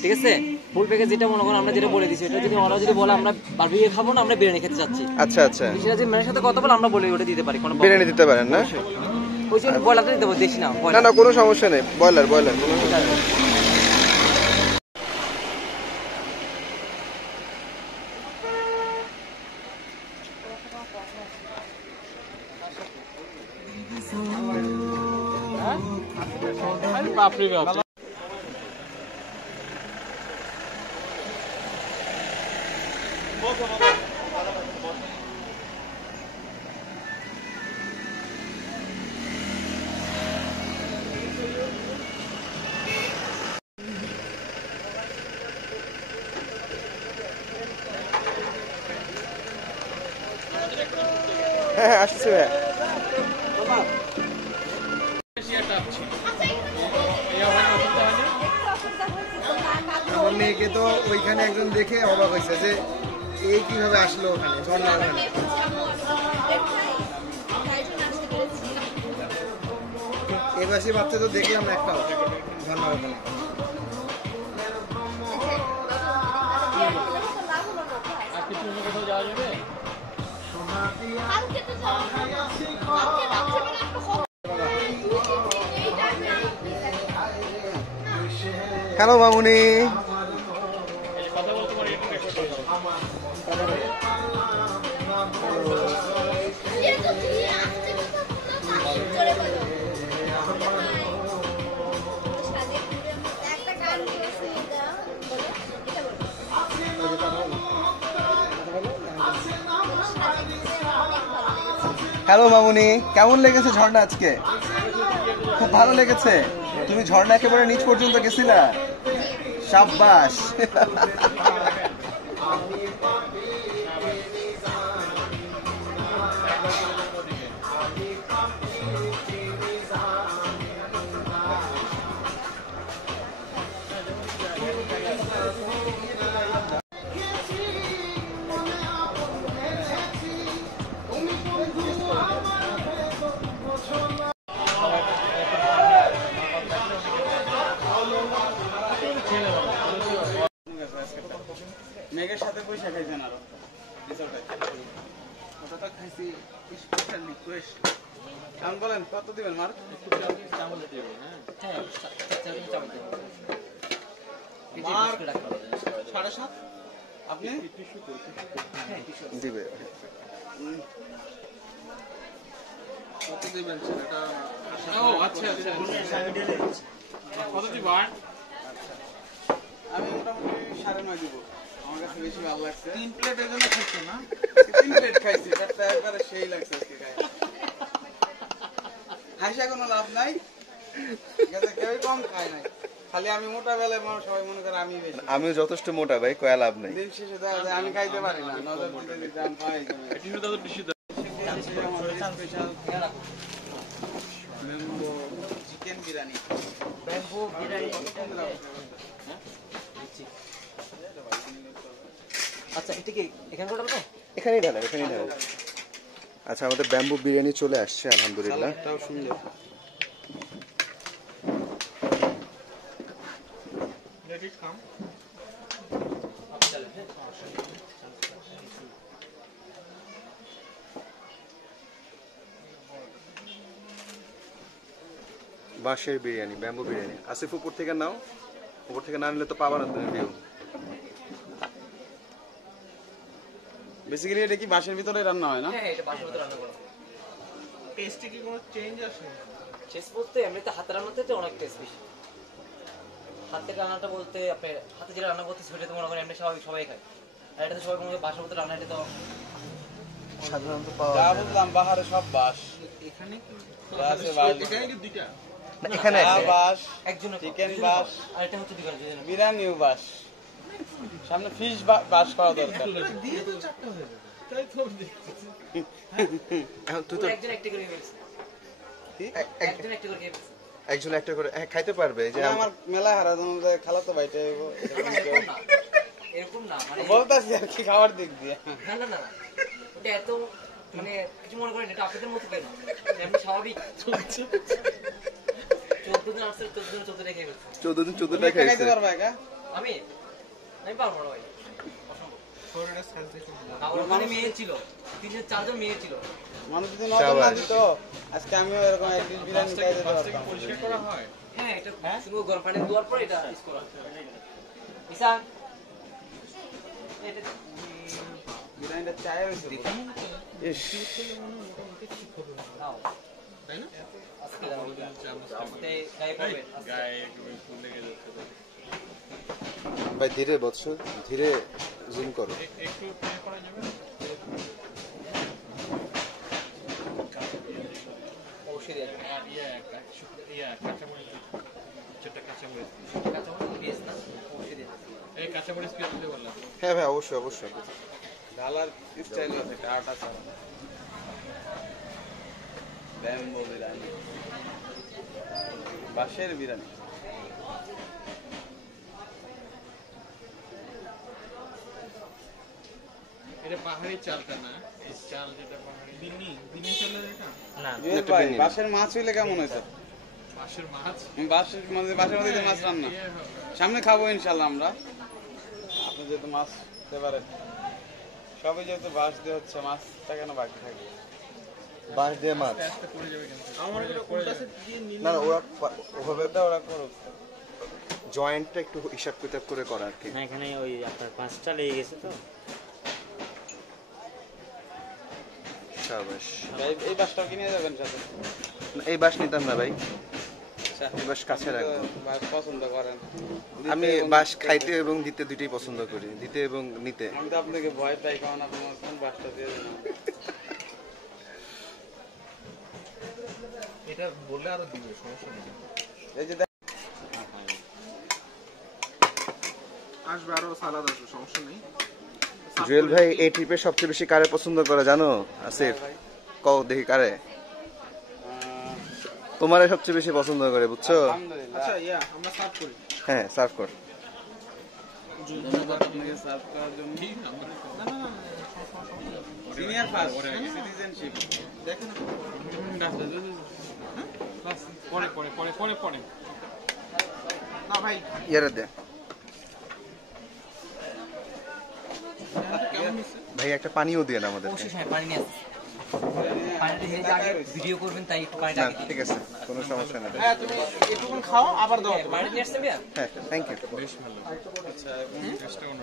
ঠিক আছে, ফুল প্যাকেজ যেটা মনে করো আমরা যেটা বলে দিচ্ছি, এটা যদি ওরা যদি বলে আমরা বারবিকিউ খাবো না, আমরা বিরিয়ানি খেতে চাচ্ছি, আচ্ছা আচ্ছা, সেটা যদি মেয়ের সাথে কথা বলে আমরা বলে ওটা দিতে পারি, কোনো বিরিয়ানি দিতে পারেন না? ওই জন্য ব্রয়লারটা দিতে পারবো, দেশি না না ব্রয়লার। না, কোনো সমস্যা নেই, ব্রয়লার ব্রয়লার। বাপরে বাপ। হ্যাঁ আসছে ভাইয়া। আমার মেয়েকে তো ওইখানে একজন দেখে অবাক হয়েছে যে এই কিভাবে আসলো ওখানে ঝর্ণার ওখানে। এবাসী বাচ্চা তো দেখলাম না একটাও ঝর্ণার ওখানে। আর কিছু অন্য কোথাও যাওয়া যাবে? হ্যালো মামুনি। এই যে কথা বলতে পারি এটা রেকর্ড হবে। হ্যালো মামুনি, কেমন লেগেছে ঝর্ণা আজকে? খুব ভালো লেগেছে। তুমি ঝর্ণা একেবারে নিচ পর্যন্ত গেছিলা? সাব্বাস। মেঘের সাথে পয়সা খাইছেন আরো ওটা তো খাইছি স্পেশাল রিকোয়েস্ট। এখন বলেন কত দিবেন মার? মার 7.5। আপনি দিবে। কত দিবেন সেটা? ও আচ্ছা আচ্ছা। কত দিবেন? আমি মোটামুটি 9.5 দিব। আমার কাছে বেশি ভালো লাগছে। 3 প্লেটের জন্য খাইছো না? 3 প্লেট খাইছি, এটা একবারে সেই লাগছে আজকে খাই। হাসা কোনো লাভ নাই, ঠিক আছে? কেউই কম খায় নাই, খালি আমি মোটা বেলায় মানুষ সবাই মনে করে আমি বেশি। আমিও যথেষ্ট মোটা ভাই, কয়া লাভ নাই। দিন শেষে দেখা যায় আমি খাইতে পারি না, নজর দিতে দিতে আমি পাই টিস্যু দাও, টিস্যু দাও। Special Mambo chicken biryani. আচ্ছা এটা কি এখানে কোটা না? এখানেই ঢালা, এখানেই ঢালা। আচ্ছা আমাদের ব্যাম্বু বিরিয়ানি চলে আসছে আলহামদুলিল্লাহ। এটাও সুন্দর। বাঁশের বিরিয়ানি, ব্যাম্বু বিরিয়ানি। আসিফ উপর থেকে নাও, উপর থেকে না নিলে তো পাবা না তুমি ভিউ। বেসিক্যালি এটা কি বাঁশের ভিতরে রান্না হয় না? হ্যাঁ এটা বাসার ভিতরে রান্না করা। টেস্টে কি কোনো চেঞ্জ আসে? শেষ বলতে এমনিতে হাতের রান্নাতে তো অনেক টেস্ট বেশি। হাতের রান্নাটা বলতে আপনার হাতে যেটা রান্না করতে সেটা তো মনে করেন এমনি স্বাভাবিক সবাই খায়। আর এটা তো সবাই মনে করে বাসার ভিতরে রান্না, এটা তো সাধারণত পাওয়া যা যায় না। বুঝলাম বাহারে সব বাঁশ। এখানে দুইটা। না, এখানে একটা। বাঁশ, একজনের চিকেন বাঁশ, আর এটা হচ্ছে দুজন দুজনের। বিরিয়ানিও বাঁশ। সামনে ফিশ বাঁশ করা দরকার। এখন তুই তো একজন একটা করে খেয়েছে। একজন একটা করে খেয়েছে। একজন একটা করে খাইতে পারবে যে মানে আমার মেলা হারা খালাতো ভাইটা এরকম না মানে বলতাছি আর কি খাওয়ার দিক দিয়ে। না না না ওটা এত মানে কিছু মনে করেন এটা আপনাদের মতো কেন এমনি স্বাভাবিক 14 দিন আসছে 14 দিন 14 রেখে গেছে 14 দিন 14 তুমি টাকা একটা খাইতে খাইছে। পারবা একা? আমি পারবো না ভাই আমার মানে মেয়ে ছিল 3-4 মেয়ে ছিল মানুষ যদি নজর না দিত আজকে আমিও এরকম এক ডিশ বিরিয়ানি খাই যেতে পারতাম। পরিষ্কার করা হয়। হ্যাঁ এটা শুধু গরম পানি দেওয়ার পর এটা ইউজ করা ইসা এটা বিরিয়ানিটা চায় হয়েছে ইস, নাও তাই না? আজকে আমাদের গায়ে পড়বে গায়ে একটু ফুল লেগে যাচ্ছে। ভাই ধীরে বৎস, ধীরে জুম করো। একটু প্লে করা যাবে? অবশ্যই দেয়া যাবে আর কাঁচামরিচ, যেটা কাঁচামরিচ। কাঁচামরিচ বেশ না অবশ্যই দেয়া যাবে এই কাঁচামরিচ কি দিতে বললাম? হ্যাঁ ভাই অবশ্যই অবশ্যই। ঢালার স্টাইল আছে আটা ছাড়া। ব্যাম্বো বিরিয়ানি, বাঁশের বিরিয়ানি। এটা পাহাড়ি চালটা না, এই চাল যেটা পাহাড়ি দিনে চালের এটা জুয়েল ভাই, বাঁশের মাছ হইলে কেমন হয়েছে? বাঁশের মাছ বাঁশের মধ্যে মাছ রান্না সামনে খাবো ইনশাল্লাহ আমরা। আপনি যেহেতু মাছ খেতে পারেন, সবই যেহেতু বাঁশ দিয়ে হচ্ছে, মাছটা কেন বাকি থাকবে? বাঁশ দিয়ে মাছ আমার এটা উল্টা সেট দিয়ে না না, ওভাবে ওরা করুক। জয়েন্টটা একটু হিসাব কিতাব করে করা আর কি। না এখানে ওই আপনার 5টা লেগে গেছে তো। শাবাশ। এই বাঁশটাও কিনে যাবেন সাথে? না, এই বাঁশ নিতাম না ভাই, আচ্ছা, এই বাঁশ কাছে রাখবো। বাঁশ পছন্দ করেন? আমি বাঁশ খাইতে এবং দিতে দুইটাই পছন্দ করি, দিতে এবং নিতে। আমি তো আপনাকে ভয় পাই, কারণ আপনি কোন বাঁশটা দিয়ে দেন। এটা বললে আরো দিবে, সমস্যা নেই। এই যে আসবে আরো সালাদ আসবে, সমস্যা নেই। জুয়েল ভাই এই ট্রিপে সবচেয়ে বেশি কারে পছন্দ করে জানো আসিফ? কও দেখি কারে তোমারে সবচেয়ে বেশি পছন্দ করে, বুঝছো? আলহামদুলিল্লাহ। আচ্ছা আমরা সার্ভ করি। হ্যাঁ সার্ভ কর। ধন্যবাদ আপনাকে সার্ভ করার জন্য। সিনিয়র ফার্স্ট সিটিজেনশিপ দেখেন পরে পরে পরে পরে পরে না ভাই, ইয়ারে দে কেমন হয়েছে? ভাই, একটা পানিও দিয়ে না আমাদের। হ্যাঁ, পানি নিয়ে আসছি। পানিটা ঢেলে যে আগে ভিডিও করবেন, তাই একটু পানিটা না আগে দিয়ে ঠিক আছে, কোনো সমস্যা নেই। হ্যাঁ তুমি একটুক্ষণ খাও, আবার দাও। দিন। পানি নিয়ে আসছেন ভাইয়া? হ্যাঁ থ্যাংক ইউ। বেশ ভালো। আচ্ছা এখন চেষ্টা করুন।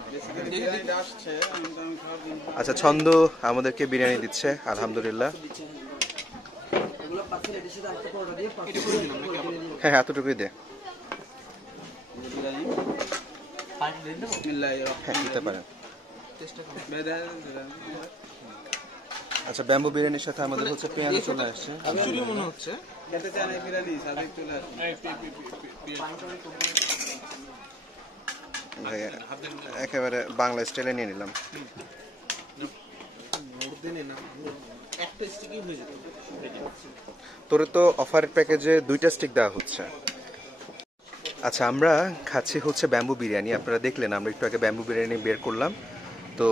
বিরিয়ানিটা আসছে, আমি খাওয়ার দিন। আচ্ছা, ছন্দ আমাদেরকে বিরিয়ানি দিচ্ছে, আলহামদুলিল্লাহ। এগুলো পাচ্ছেন এটার সাথে আরেকটা পরোটা দিয়ে হ্যাঁ হ্যাঁ, এতটুকুই দে। বিরিয়ানি পানি দিয়ে দেবো। বিসমিল্লাহির রহমানির হ্যাঁ দিতে পারেন। রহিম। আচ্ছা, ব্যাম্বু বিরিয়ানির সাথে আমাদের হচ্ছে পেঁয়াজ চলে আসছে। খিচুড়ি মনে হচ্ছে। খেতে চান এই বিরিয়ানি? সাদিক চলে আসুন। ভাই একেবারে বাংলা স্টাইলে নিয়ে নিলাম। একটা স্টিকই হয়ে যেত। তোরে তো অফারের প্যাকেজে 2টা স্টিক দেওয়া হচ্ছে। আচ্ছা, আমরা খাচ্ছি হচ্ছে ব্যাম্বু বিরিয়ানি। আপনারা দেখলেন আমরা একটু আগে ব্যাম্বু বিরিয়ানি বের করলাম। তো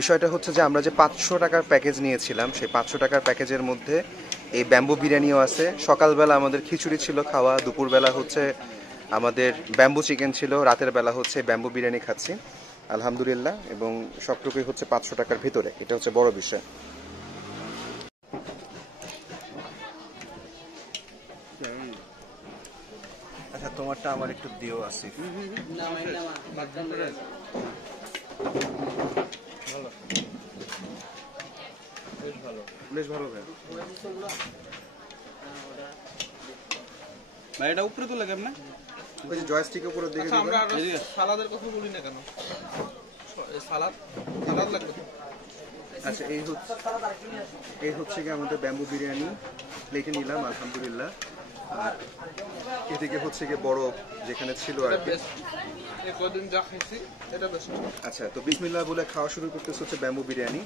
বিষয়টা হচ্ছে যে আমরা যে 500 টাকার প্যাকেজ নিয়েছিলাম, সেই 500 টাকার প্যাকেজের মধ্যে এই ব্যাম্বু বিরিয়ানিও আছে। সকালবেলা আমাদের খিচুড়ি ছিল খাওয়া, দুপুরবেলা হচ্ছে আমাদের ব্যাম্বু চিকেন ছিল, রাতের বেলা হচ্ছে ব্যাম্বু বিরিয়ানি খাচ্ছি আলহামদুলিল্লাহ। এবং সবটুকুই হচ্ছে 500 টাকার ভিতরে, এটা হচ্ছে বড় বিষয়। আচ্ছা, তোমারটা আমার একটু দিও আসিফ। বেশ ভালো ভাই। ভাই এটা উপরে তুলে কেমনে? ওই যে জয়স্টিকের উপরে দেখে আচ্ছা আমরা সালাদের কথা বলি না কেন? সালাদ সালাদ লাগবে। আচ্ছা, এই হচ্ছে কি আমাদের ব্যাম্বু বিরিয়ানি প্লেটে নিলাম আলহামদুলিল্লাহ। আর এদিকে হচ্ছে কি বড় যেখানে ছিল আর কি। কদিন যা খাইছি এটা বেস্ট। আচ্ছা, তো বিসমিল্লাহ বলে খাওয়া শুরু করতেছে হচ্ছে ব্যাম্বু বিরিয়ানি।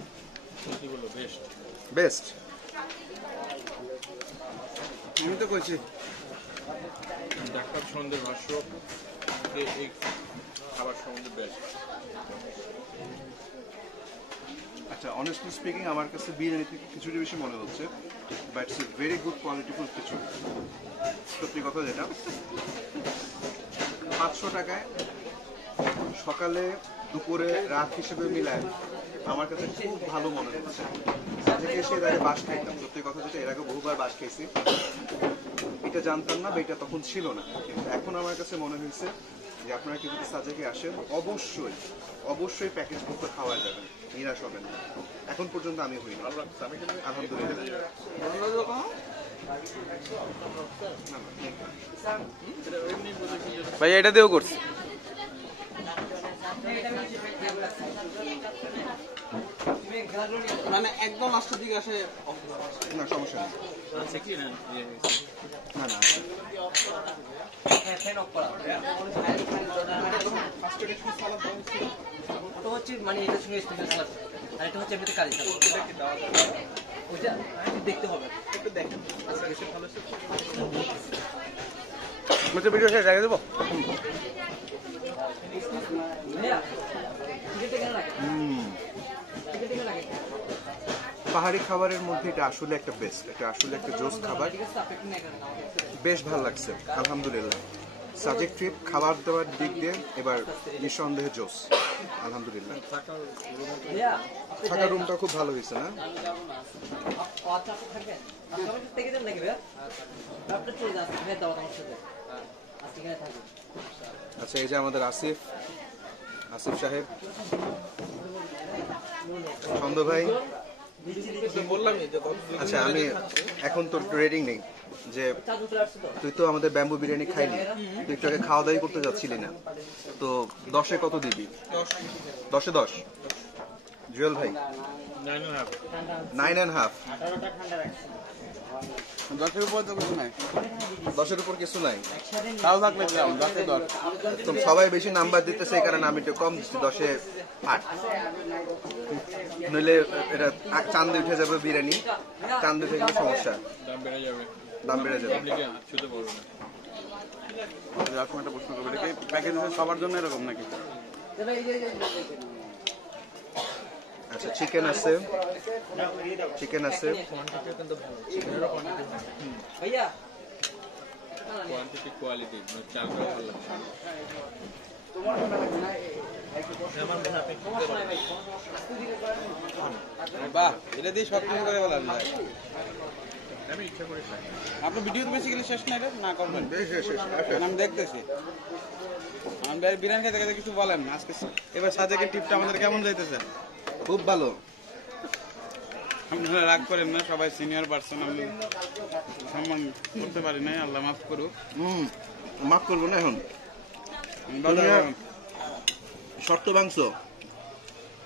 কি বলবো, বেস্ট বেস্ট। আমি তো কইছি ডাক্তার সন্ধ্যের ভাষ্য যে এই খাবার সম্বন্ধে বেস্ট। আচ্ছা, অনেস্টলি স্পিকিং আমার কাছে বিরিয়ানি থেকে খিচুড়ি বেশি মনে হচ্ছে, but it's a very good qualityful khichuri. সত্যি কথা যেটা, 500 টাকায় সকালে দুপুরে রাত হিসেবে মিলায় আমার কাছে খুব ভালো মনে হচ্ছে। সাজেকে এসে এর আগে বাস খাইতাম, সত্যি কথা যেটা, এর আগে বহুবার বাস খাইছি। এটা জানতাম না বা এটা তখন ছিল না, কিন্তু এখন আমার কাছে মনে হয়েছে যে আপনারা কি যদি সাজেকে আসেন অবশ্যই অবশ্যই প্যাকেজ করতে খাওয়া যাবেন, নিরাশ হবেন না। এখন পর্যন্ত আমি হইনি আলহামদুলিল্লাহ। ভাই এটা দিয়েও করছি। মানে একদম লাস্টের দিকে আসে না সমস্যা নেই। আছে কি না? না না, হ্যাঁ, ফ্যান অফ করা। ওটা হচ্ছে মানে এটা সঙ্গে স্পেশাল সালাদ, আর এটা হচ্ছে এমনিতে কারি সালাদ। ওইটা দেখতে হবে। ভিডিও শেষ রেখে দেবো। ভাইয়া টিকিট কেন লাগে? টিকিট কেন লাগে? পাহাড়ি খাবারের মধ্যে এটা আসলে একটা বেস্ট, এটা আসলে একটা জোস খাবার, ঠিক আছে আপনি একটু নেবেন আমাকে। বেশ ভালো লাগছে আলহামদুলিল্লাহ। সাজেক ট্রিপ খাবার দাবার দিক দিয়ে এবার নিঃসন্দেহে জোস আলহামদুলিল্লাহ। ভাইয়া থাকার রুমটা খুব ভালো হয়েছে না? আচ্ছা আপনি থাকবেন? আপনি আমাকে থেকে দেন নাকি ভাইয়া? আপনি চলে যান, ভাইয়া দাও আমার সাথে। আজকে এখানে থাকবেন। আচ্ছা, এই যে আমাদের আসিফ সাহেব, ছন্দ ভাই। আচ্ছা, আমি এখন তোর রেডিং নেই যে চাদর চলে আসছে তো? তুই তো আমাদের ব্যাম্বু বিরিয়ানি খাইলি, তুই একটু আগে খাওয়া দাওয়াই করতে যাচ্ছিলি না, তো 10-এ কত দিবি? 10-এ 10? জুয়েল ভাই 9.5। 10-এর উপর তো কিছু নাই, 10-এর উপর কিছু নাই। তাও থাকলে দিলাম 10-এ 10। তো সবাই বেশি নাম্বার দিতেছে, এই কারণে আমি একটু কম দিচ্ছি, 10-এ 8। নইলে এটা চান্দে উঠে যাবে বিরিয়ানি, চান্দে উঠে গেলে সমস্যা, দাম বেড়ে যাবে, দাম বেড়ে যাবে। আপনি কি ছুতে পারবেন না। এরকম একটা প্রশ্ন করবে, এটা কি প্যাকেজ সবার জন্য এরকম নাকি? আচ্ছা, চিকেন আছে, চিকেন আছে, ভাইয়া কোয়ান্টিটি কোয়ালিটি, মানে চালটাও ভালো লাগছে। বাহ, এটা দিয়ে সব কিছু করে বলা যায়। আমি ইচ্ছা করে খাই। আপনার ভিডিও তো বেসিক্যালি শেষ না, এটা না করবেন? কারণ আমি দেখতেছি আমি বিরিয়ানি খেতে খেতে কিছু বলেন না আজকে। এবার সাজেকের টিপটা আমাদের কেমন যাইতেছে? খুব ভালো। আপনারা রাগ করেন না, সবাই সিনিয়র পার্সন, আমি সম্মান করতে পারি নাই, আল্লাহ মাফ করুক। মাফ করবো না এখন। আমি বাজার- শর্ত মাংস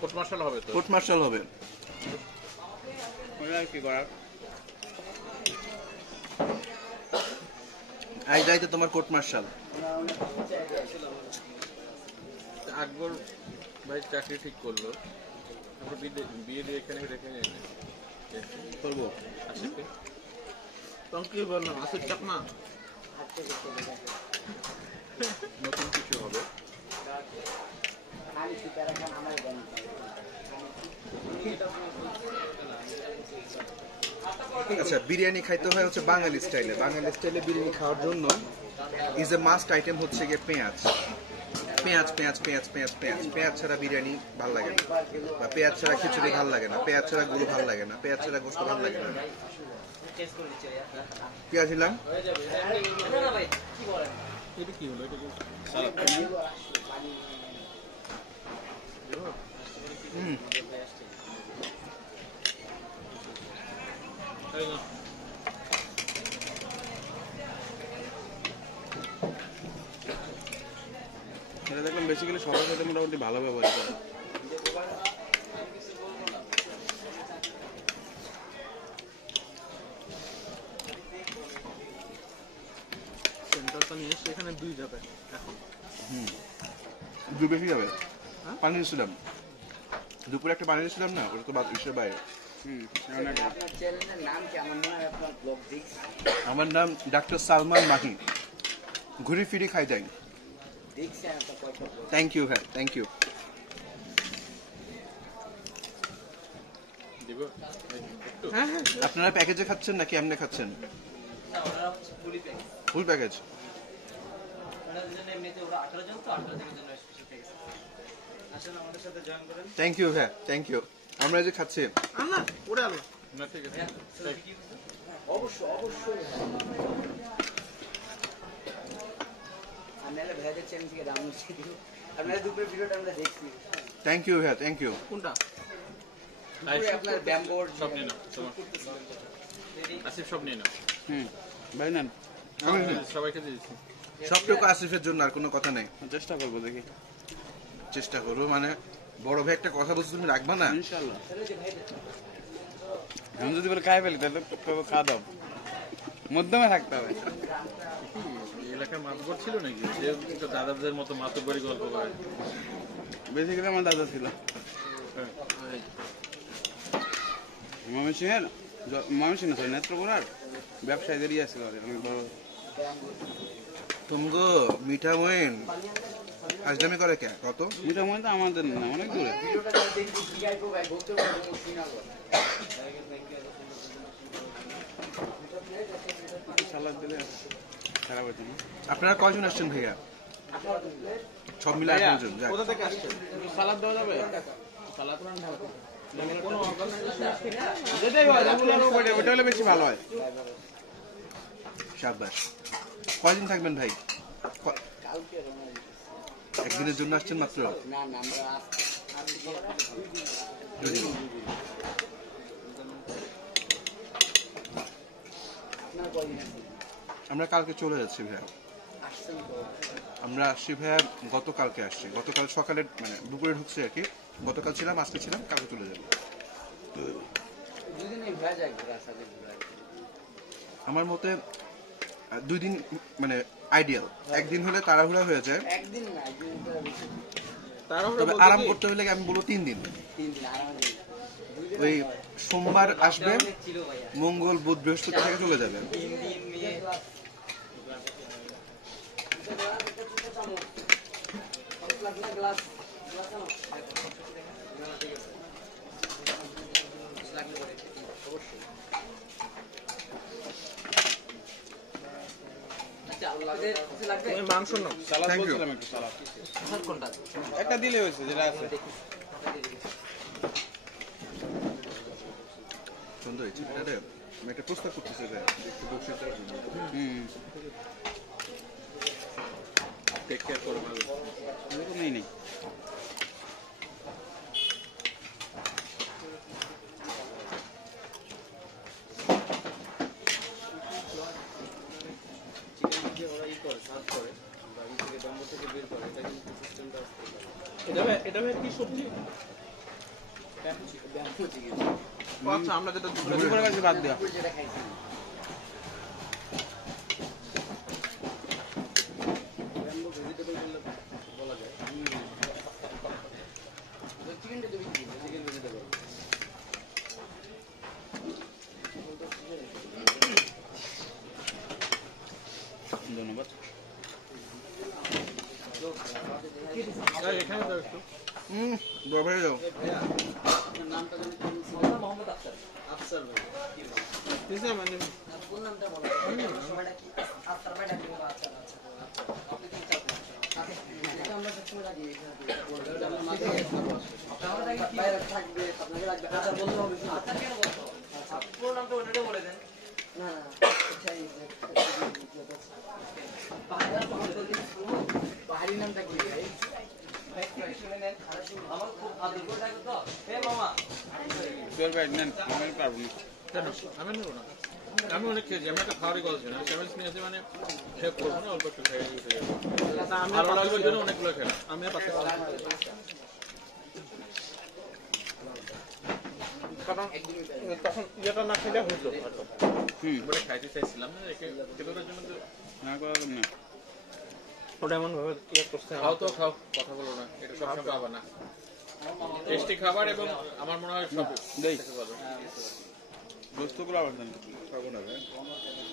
কোট মার্শাল হবে তো। কোর্ট মার্শাল হবে। ওই আর কি করার। আজ রাইতে তোমার কোর্ট মার্শাল। আকবর ভাই চাকরি ঠিক করলো, আমরা বিয়ে দিয়ে এখানে রেখে করবো। আসিফকে তখন কি বললাম, আসিফ চাকমা নতুন কিছু হবে। আচ্ছা, বিরিয়ানি খাইতে হয় হচ্ছে বাঙালি স্টাইলে। বাঙালি স্টাইলে বিরিয়ানি খাওয়ার জন্য ইজ এ মাস্ট আইটেম হচ্ছে গিয়ে পেঁয়াজ। পেঁয়াজ পেঁয়াজ পেঁয়াজ পেঁয়াজ পেঁয়াজ পেঁয়াজ ছাড়া বিরিয়ানি ভাল লাগে না, বা পেঁয়াজ ছাড়া খিচুড়ি ভাল লাগে না, পেঁয়াজ ছাড়া গুলো ভাল লাগে না, পেঁয়াজ ছাড়া গোস্ত ভাল লাগে না। পেঁয়াজ দিলাম। না না ভাই কি বলেন? এটা কি হলো? এটা কি তাই না? এটা দেখলাম বেসিক্যালি সবার সাথে মোটামুটি ভালো ব্যবহার করে। সেন্টারটা নিয়ে এসে এখানে 2 যাবে এখন। দু বেশি যাবে। পানি দিয়েছিলাম দুপুরে, একটা পানি দিয়েছিলাম না, ওটা তো ইসের বাইরে। আমার নাম ডাক্তার সালমান মাহি, ঘুরি ফিরি খাই যাই। থ্যাংক ইউ হ্যাঁ, থ্যাংক ইউ। দিব একটু। আপনারা প্যাকেজে খাচ্ছেন নাকি এমনি খাচ্ছেন? না ওরা হচ্ছে ফুলি প্যাকেজ। Full package. ওনাদের জন্য এমনিতে ওরা 18 জন তো 18 জনের জন্য স্পেশাল প্যাকেজ। আসলে আমাদের সাথে জয়েন করেন। থ্যাংক ইউ হ্যাঁ, থ্যাংক ইউ। আমরা এই যে খাচ্ছি, না ঠিক আছে। অবশ্যই অবশ্যই আমরা ভাইদের চ্যানেল থেকে ডাউনলোড করে দিব। আপনাদের দুপুরের ভিডিওটা আমরা দেখছি। থ্যাংক ইউ হ্যাঁ, থ্যাংক ইউ। কোনটা? দুপুরে আপনার ব্যাম্বোর সব নিয়ে নাও তোমার। আসিফ সব নিয়ে নাও। ভাই নেন, সবাইকে দিয়েছি। সবটুকু আসিফের জন্য, আর কোনো কথা নেই। চেষ্টা করবো দেখি চেষ্টা করবো মানে, বড় ভাই একটা কথা বলছো, তুমি রাখবা না? ইনশাল্লাহ। আমি যদি বলে খাই ফেলি তাহলে খাওয়া দাও মধ্যমে থাকতে হবে। এই এলাকার মাতবর ছিল নাকি যে একটু দাদাদের মতো মাতবরি গল্প করে? বেসিক্যালি আমার দাদা ছিল হ্যাঁ। ময়মনসিংহের ময়মনসিংহ না নেত্রকোনার ব্যবসায়ীদেরই আছে ঘরে অনেক বড়। তুমগো মিঠা মইন আজদামি করে কে কত মিঠা মনে তো আমাদের না, অনেক দূরে। সালাদ দিলে খারাপ হয়েছে না। আপনারা কয়জন আসছেন ভাইয়া সব মিলে 18 জন যাক। কোথা থেকে আসছে? সালাদ দেওয়া যাবে? সালাদ যেটাই হয়, ওটা হলে বেশি ভালো হয়। শাবাশ। কয়দিন থাকবেন ভাই? একদিনের জন্য আসছেন মাত্র? দুদিন। আমরা কালকে চলে যাচ্ছি ভাইয়া। আমরা আসছি ভাইয়া গতকালকে আসছি, গতকাল সকালে মানে দুপুরে ঢুকছি আর কি। গতকাল ছিলাম, আজকে ছিলাম, কালকে চলে যাবো। আমার মতে 2 দিন মানে আইডিয়াল। একদিন হলে তাড়াহুড়া হয়ে যায়, তবে আরাম করতে হলে আমি বলবো 3 দিন। ওই সোমবার আসবে, মঙ্গল বুধ বৃহস্পতি থেকে চলে যাবে। মাংস না সালাদ Thank you. বলছিলাম একটু সালাদ। একটা দিলে হয়েছে যেটা আছে। সুন্দর হয়েছে। আমি একটা প্রস্তাব করতেছি ভাই, একটু বসে দেওয়ার জন্য। টেক কেয়ার করো ভালো। এরকম নেই। এটা ভাই কি সবজি? আচ্ছা, আমরা যেটা দুপুরে কাছে বাদ দেওয়া। ধন্যবাদ। এখানে দাও একটু। দরবারে যাও। চল ভাই নেন, আমি পারবো না। কেন? আমি নেবো না। আমি অনেক খেয়েছি, আমি একটা খাওয়ারই গল্প না। চ্যালেঞ্জ নিয়েছি মানে শেষ করবো না, অল্প একটু খেয়ে গেছে। ভালো লাগবে জন্য অনেকগুলো খেলাম। আমি কারণ তখন ইয়েটা না খেলে হতো হয়তো। বলে খাইতে চাইছিলাম না, রেখে খেলোয়াড়ের জন্য তো না করা যাবে না। ওটা এমন ভাবে ইয়ে করতে খাও তো খাও, কথা বলো না, এটা সবসময় খাবার না। টেস্টি খাবার এবং আমার মনে হয় সব দেই ভালো। বস্তুগুলো আবার দেন। খাবো না ভাই।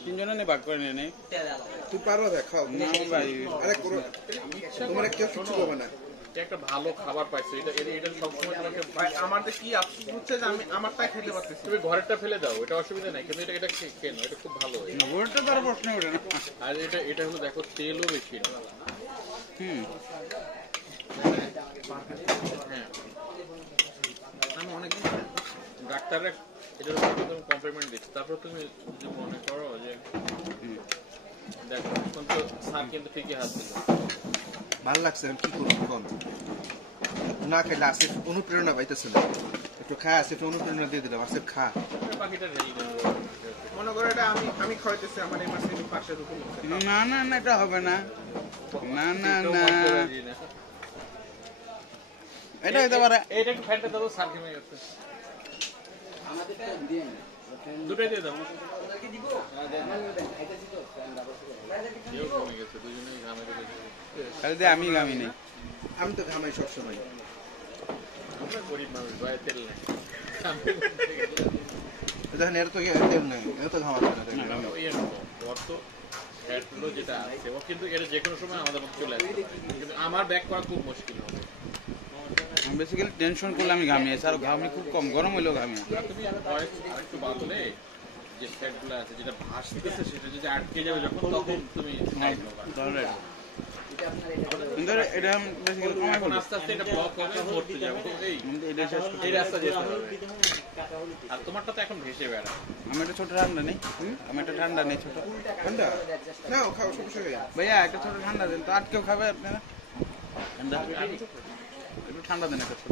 3 জনে নেই, ভাগ করে নিয়ে নেই। তুই পারো ভাই, খাও। না ভাই, আরে করো, তোমার কেউ কিছু করবে না। একটা ভালো খাবার পাইছো, এটা সবসময় তোমাকে আমাদের কি আফসোস হচ্ছে যে আমি আমারটাই খেতে পারতেছি। তুমি ঘরেরটা ফেলে দাও, এটা অসুবিধা নাই, কিন্তু এটা খেয়ে নাও, এটা খুব ভালো। ওটা তার প্রশ্ন ওঠে না। আর এটা হলো দেখো তেলও বেশি না। হ্যাঁ, আমি অনেকদিন ডাক্তাররা এটার উপর তুমি কমপ্লিমেন্ট দিচ্ছি, তারপর তুমি যদি মনে করো যে দেখো কিন্তু স্যার কিন্তু ঠিকই হাত দিল। ভালো লাগছে, আমি কি করবো কম না খেলে আসিফ অনুপ্রেরণা পাইতেছে না। একটু খা, আসিফ অনুপ্রেরণা দিয়ে দিলাম। আসিফ খা। বাকিটা নেই মনে করো এটা আমি খাওয়াইতেছি আমার এই মাসে পাশের উপর। না না না, এটা হবে না। না না না, এটা হইতে পারে। এটা একটু ফ্যানটা দাও, স্যার ঘেমে গেছে। দুটোই দিয়ে দাও। কেউ ঘেমে গেছে, দুজনেই ঘামে গেছে। খালি দিয়ে আমি গামি নেই। আমি তো ঘামাই সবসময়। আমরা গরিব মানুষ, ভাই তেল নেই। দেখেন এর তো তেল নেই, এর তো ঘামাচ্ছে না দেখেন। ওর তো হেডগুলো যেটা আছে ও কিন্তু এটা যে কোনো সময় আমাদের মধ্যে চলে আসবে, কিন্তু আমার ব্যাক করা খুব মুশকিল হবে। আমি বেসিক্যালি টেনশন করলে আমি ঘামিয়ে, আর ঘামি খুব কম, গরম হইলেও ঘামিয়ে। তুমি ভয়েস আরেকটু বাতলে যে ফ্যাটগুলো আছে যেটা ভাসতেছে সেটা যদি আটকে যাবে যখন, তখন তুমি কিন্তু এটা বেসিক্যালি কমাই এখন আস্তে আস্তে এটা ব্লক হবে, ধরতে যাবো এই রাস্তা যেতে হবে। আর তোমারটা তো এখন ভেসে বেড়া। আমি একটা ছোট ঠান্ডা নেই, আমি একটা ঠান্ডা নেই ছোট ঠান্ডা নাও, খাও সমস্যা নেই। ভাইয়া, একটা ছোট ঠান্ডা দেন তো, আটকেও খাবে আপনারা। ঠান্ডা একটু ঠান্ডা দেন একটা ছোট,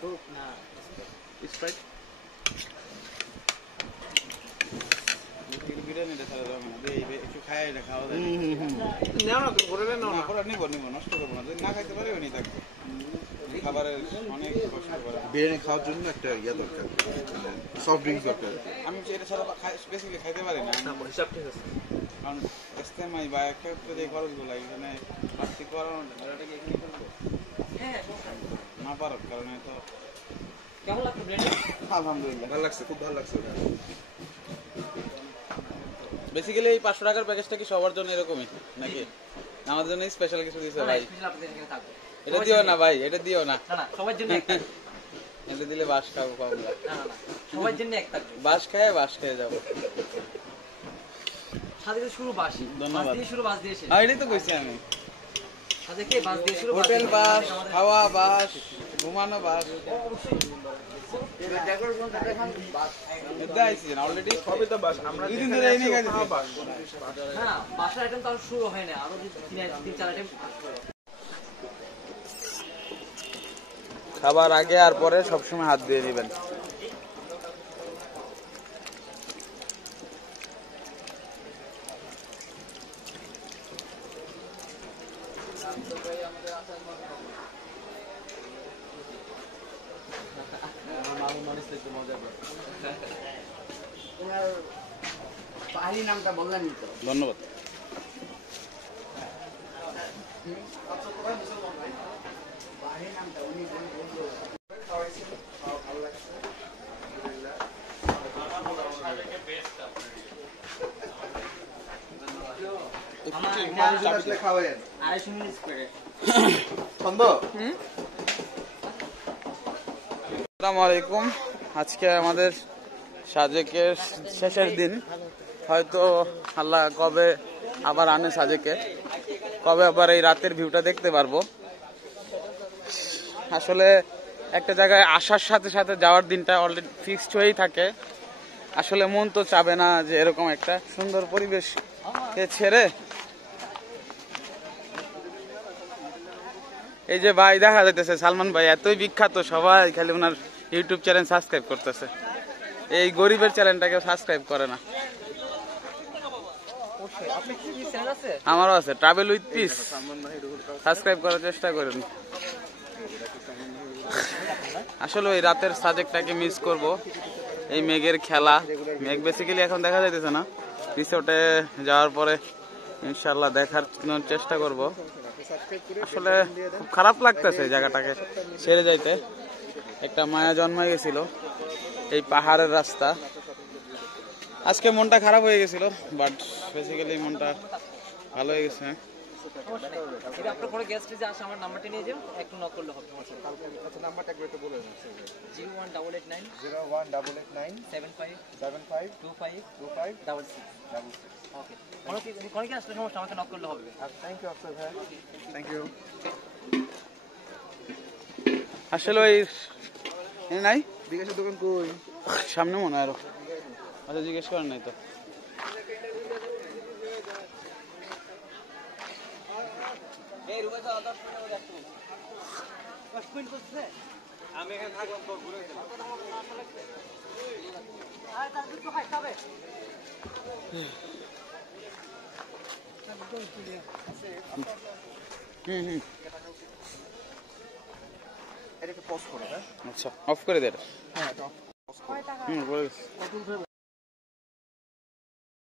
250 স্প্রাইট। বিরিয়ানিটা ছাড়া যাবে না, একটু খাই, এটা খাওয়া যায়। নাও না, তুমি করে নাও না। পরে নিবো নষ্ট করবো না, যদি না খাইতে পারে উনি থাকবে। খাবারের অনেক কষ্ট করে। বিরিয়ানি খাওয়ার জন্য একটা ইয়া দরকার, সফট ড্রিঙ্কস দরকার। আমি এটা ছাড়া বেসিক্যালি খাইতে পারি না, হিসাব ঠিক আছে। কারণ এস্তেমাই বা একটা যে খরচগুলো এখানে আর্থিক করানো না পারার কারণে তো। কেমন লাগতো ব্র্যান্ড? আলহামদুলিল্লাহ ভালো লাগছে, খুব ভালো লাগছে ওটা। বেসিক্যালি এই 500 টাকার প্যাকেজটা কি সবার জন্য এরকমই নাকি? আমাদের জন্য স্পেশাল কিছু দিয়েছে ভাই? এটা দিও না ভাই, এটা দিও না। না না, সবার জন্য একটা। এটা দিলে বাস খাবো আমরা। না না, সবার জন্য একটা। বাস খেয়ে যাবো। সাথে শুরু বাস, ধন্যবাদ। দিয়ে শুরু বাস দিয়ে শেষ। হ্যাঁ, এটাই তো কইছি আমি। সাথে কে বাস দিয়ে শুরু, হোটেল বাস, খাওয়া বাস, ঘুমানো বাস। অলরেডি সবই তো বাস, আমরা 2 দিন ধরে এনে খাইতেছি। না, বাসার আইটেম তো আর শুরু হয় না, আরো 3-4 আইটেম। খাবার আগে আর পরে সবসময় হাত দিয়ে নেবেন। পাহাড়ি নামটা বললেন তো। ধন্যবাদ। আসলে খাওয়ায়েন 250 মিনিট করে। ছন্দ। আসসালামু আলাইকুম। আজকে আমাদের সাজেকের শেষের দিন। হয়তো আল্লাহ কবে আবার আনে সাজেকে, কবে আবার এই রাতের ভিউটা দেখতে পারবো। আসলে একটা জায়গায় আসার সাথে সাথে যাওয়ার দিনটা অলরেডি ফিক্সড হয়েই থাকে। আসলে মন তো চাবে না যে এরকম একটা সুন্দর পরিবেশকে ছেড়ে। এই যে ভাই দেখা যাইতেছে সালমান ভাই এতই বিখ্যাত, সবাই খালি ওনার ইউটিউব চ্যানেল সাবস্ক্রাইব করতেছে। এই গরিবের চ্যানেলটাকে সাবস্ক্রাইব করে না। আমারও আছে, ট্রাভেল উইথ পিস, সাবস্ক্রাইব করার চেষ্টা করেন। আসলে ওই রাতের সাজেকটাকে মিস করব। এই মেঘের খেলা, মেঘ বেসিক্যালি এখন দেখা যাইতেছে না, রিসোর্টে যাওয়ার পরে ইনশাল্লাহ দেখার চেষ্টা করব। আসলে খুব খারাপ লাগতেছে জায়গাটাকে ছেড়ে যাইতে, একটা মায়া জন্মায় গেছিল। এই পাহাড়ের রাস্তা, আজকে মনটা খারাপ হয়ে গেছিল, বাট বেসিক্যালি মনটা ভালো হয়ে গেছে। এটা আপনার পরে গেস্ট যে আসে আমার নাম্বারটা নিয়ে যাও, একটু নক করলে হবে। আচ্ছা, নাম্বারটা একটু বলে দিন। 01889 01889 75 75 25 25 66। 66। ওকে, কোনো কি আসলে সমস্যা, আমাকে নক করলে হবে। থ্যাংক ইউ আফসার ভাই, থ্যাংক ইউ। আসলে ওই নাই বিকাশের দোকান কই? সামনে মনে হয় আরো। আচ্ছা, জিজ্ঞেস করেন নাই তো। এই রুমে তো 10 মিনিট মধ্যে আসবো। 10 মিনিট করছে, আমি এখানে থাকলাম তো ঘুরে গেলাম। আর তার কিছু খাইতে হবে। এটাকে পজ করো। হ্যাঁ, আচ্ছা, অফ করে দে এটা। হ্যাঁ, এটা কয় টাকা? করে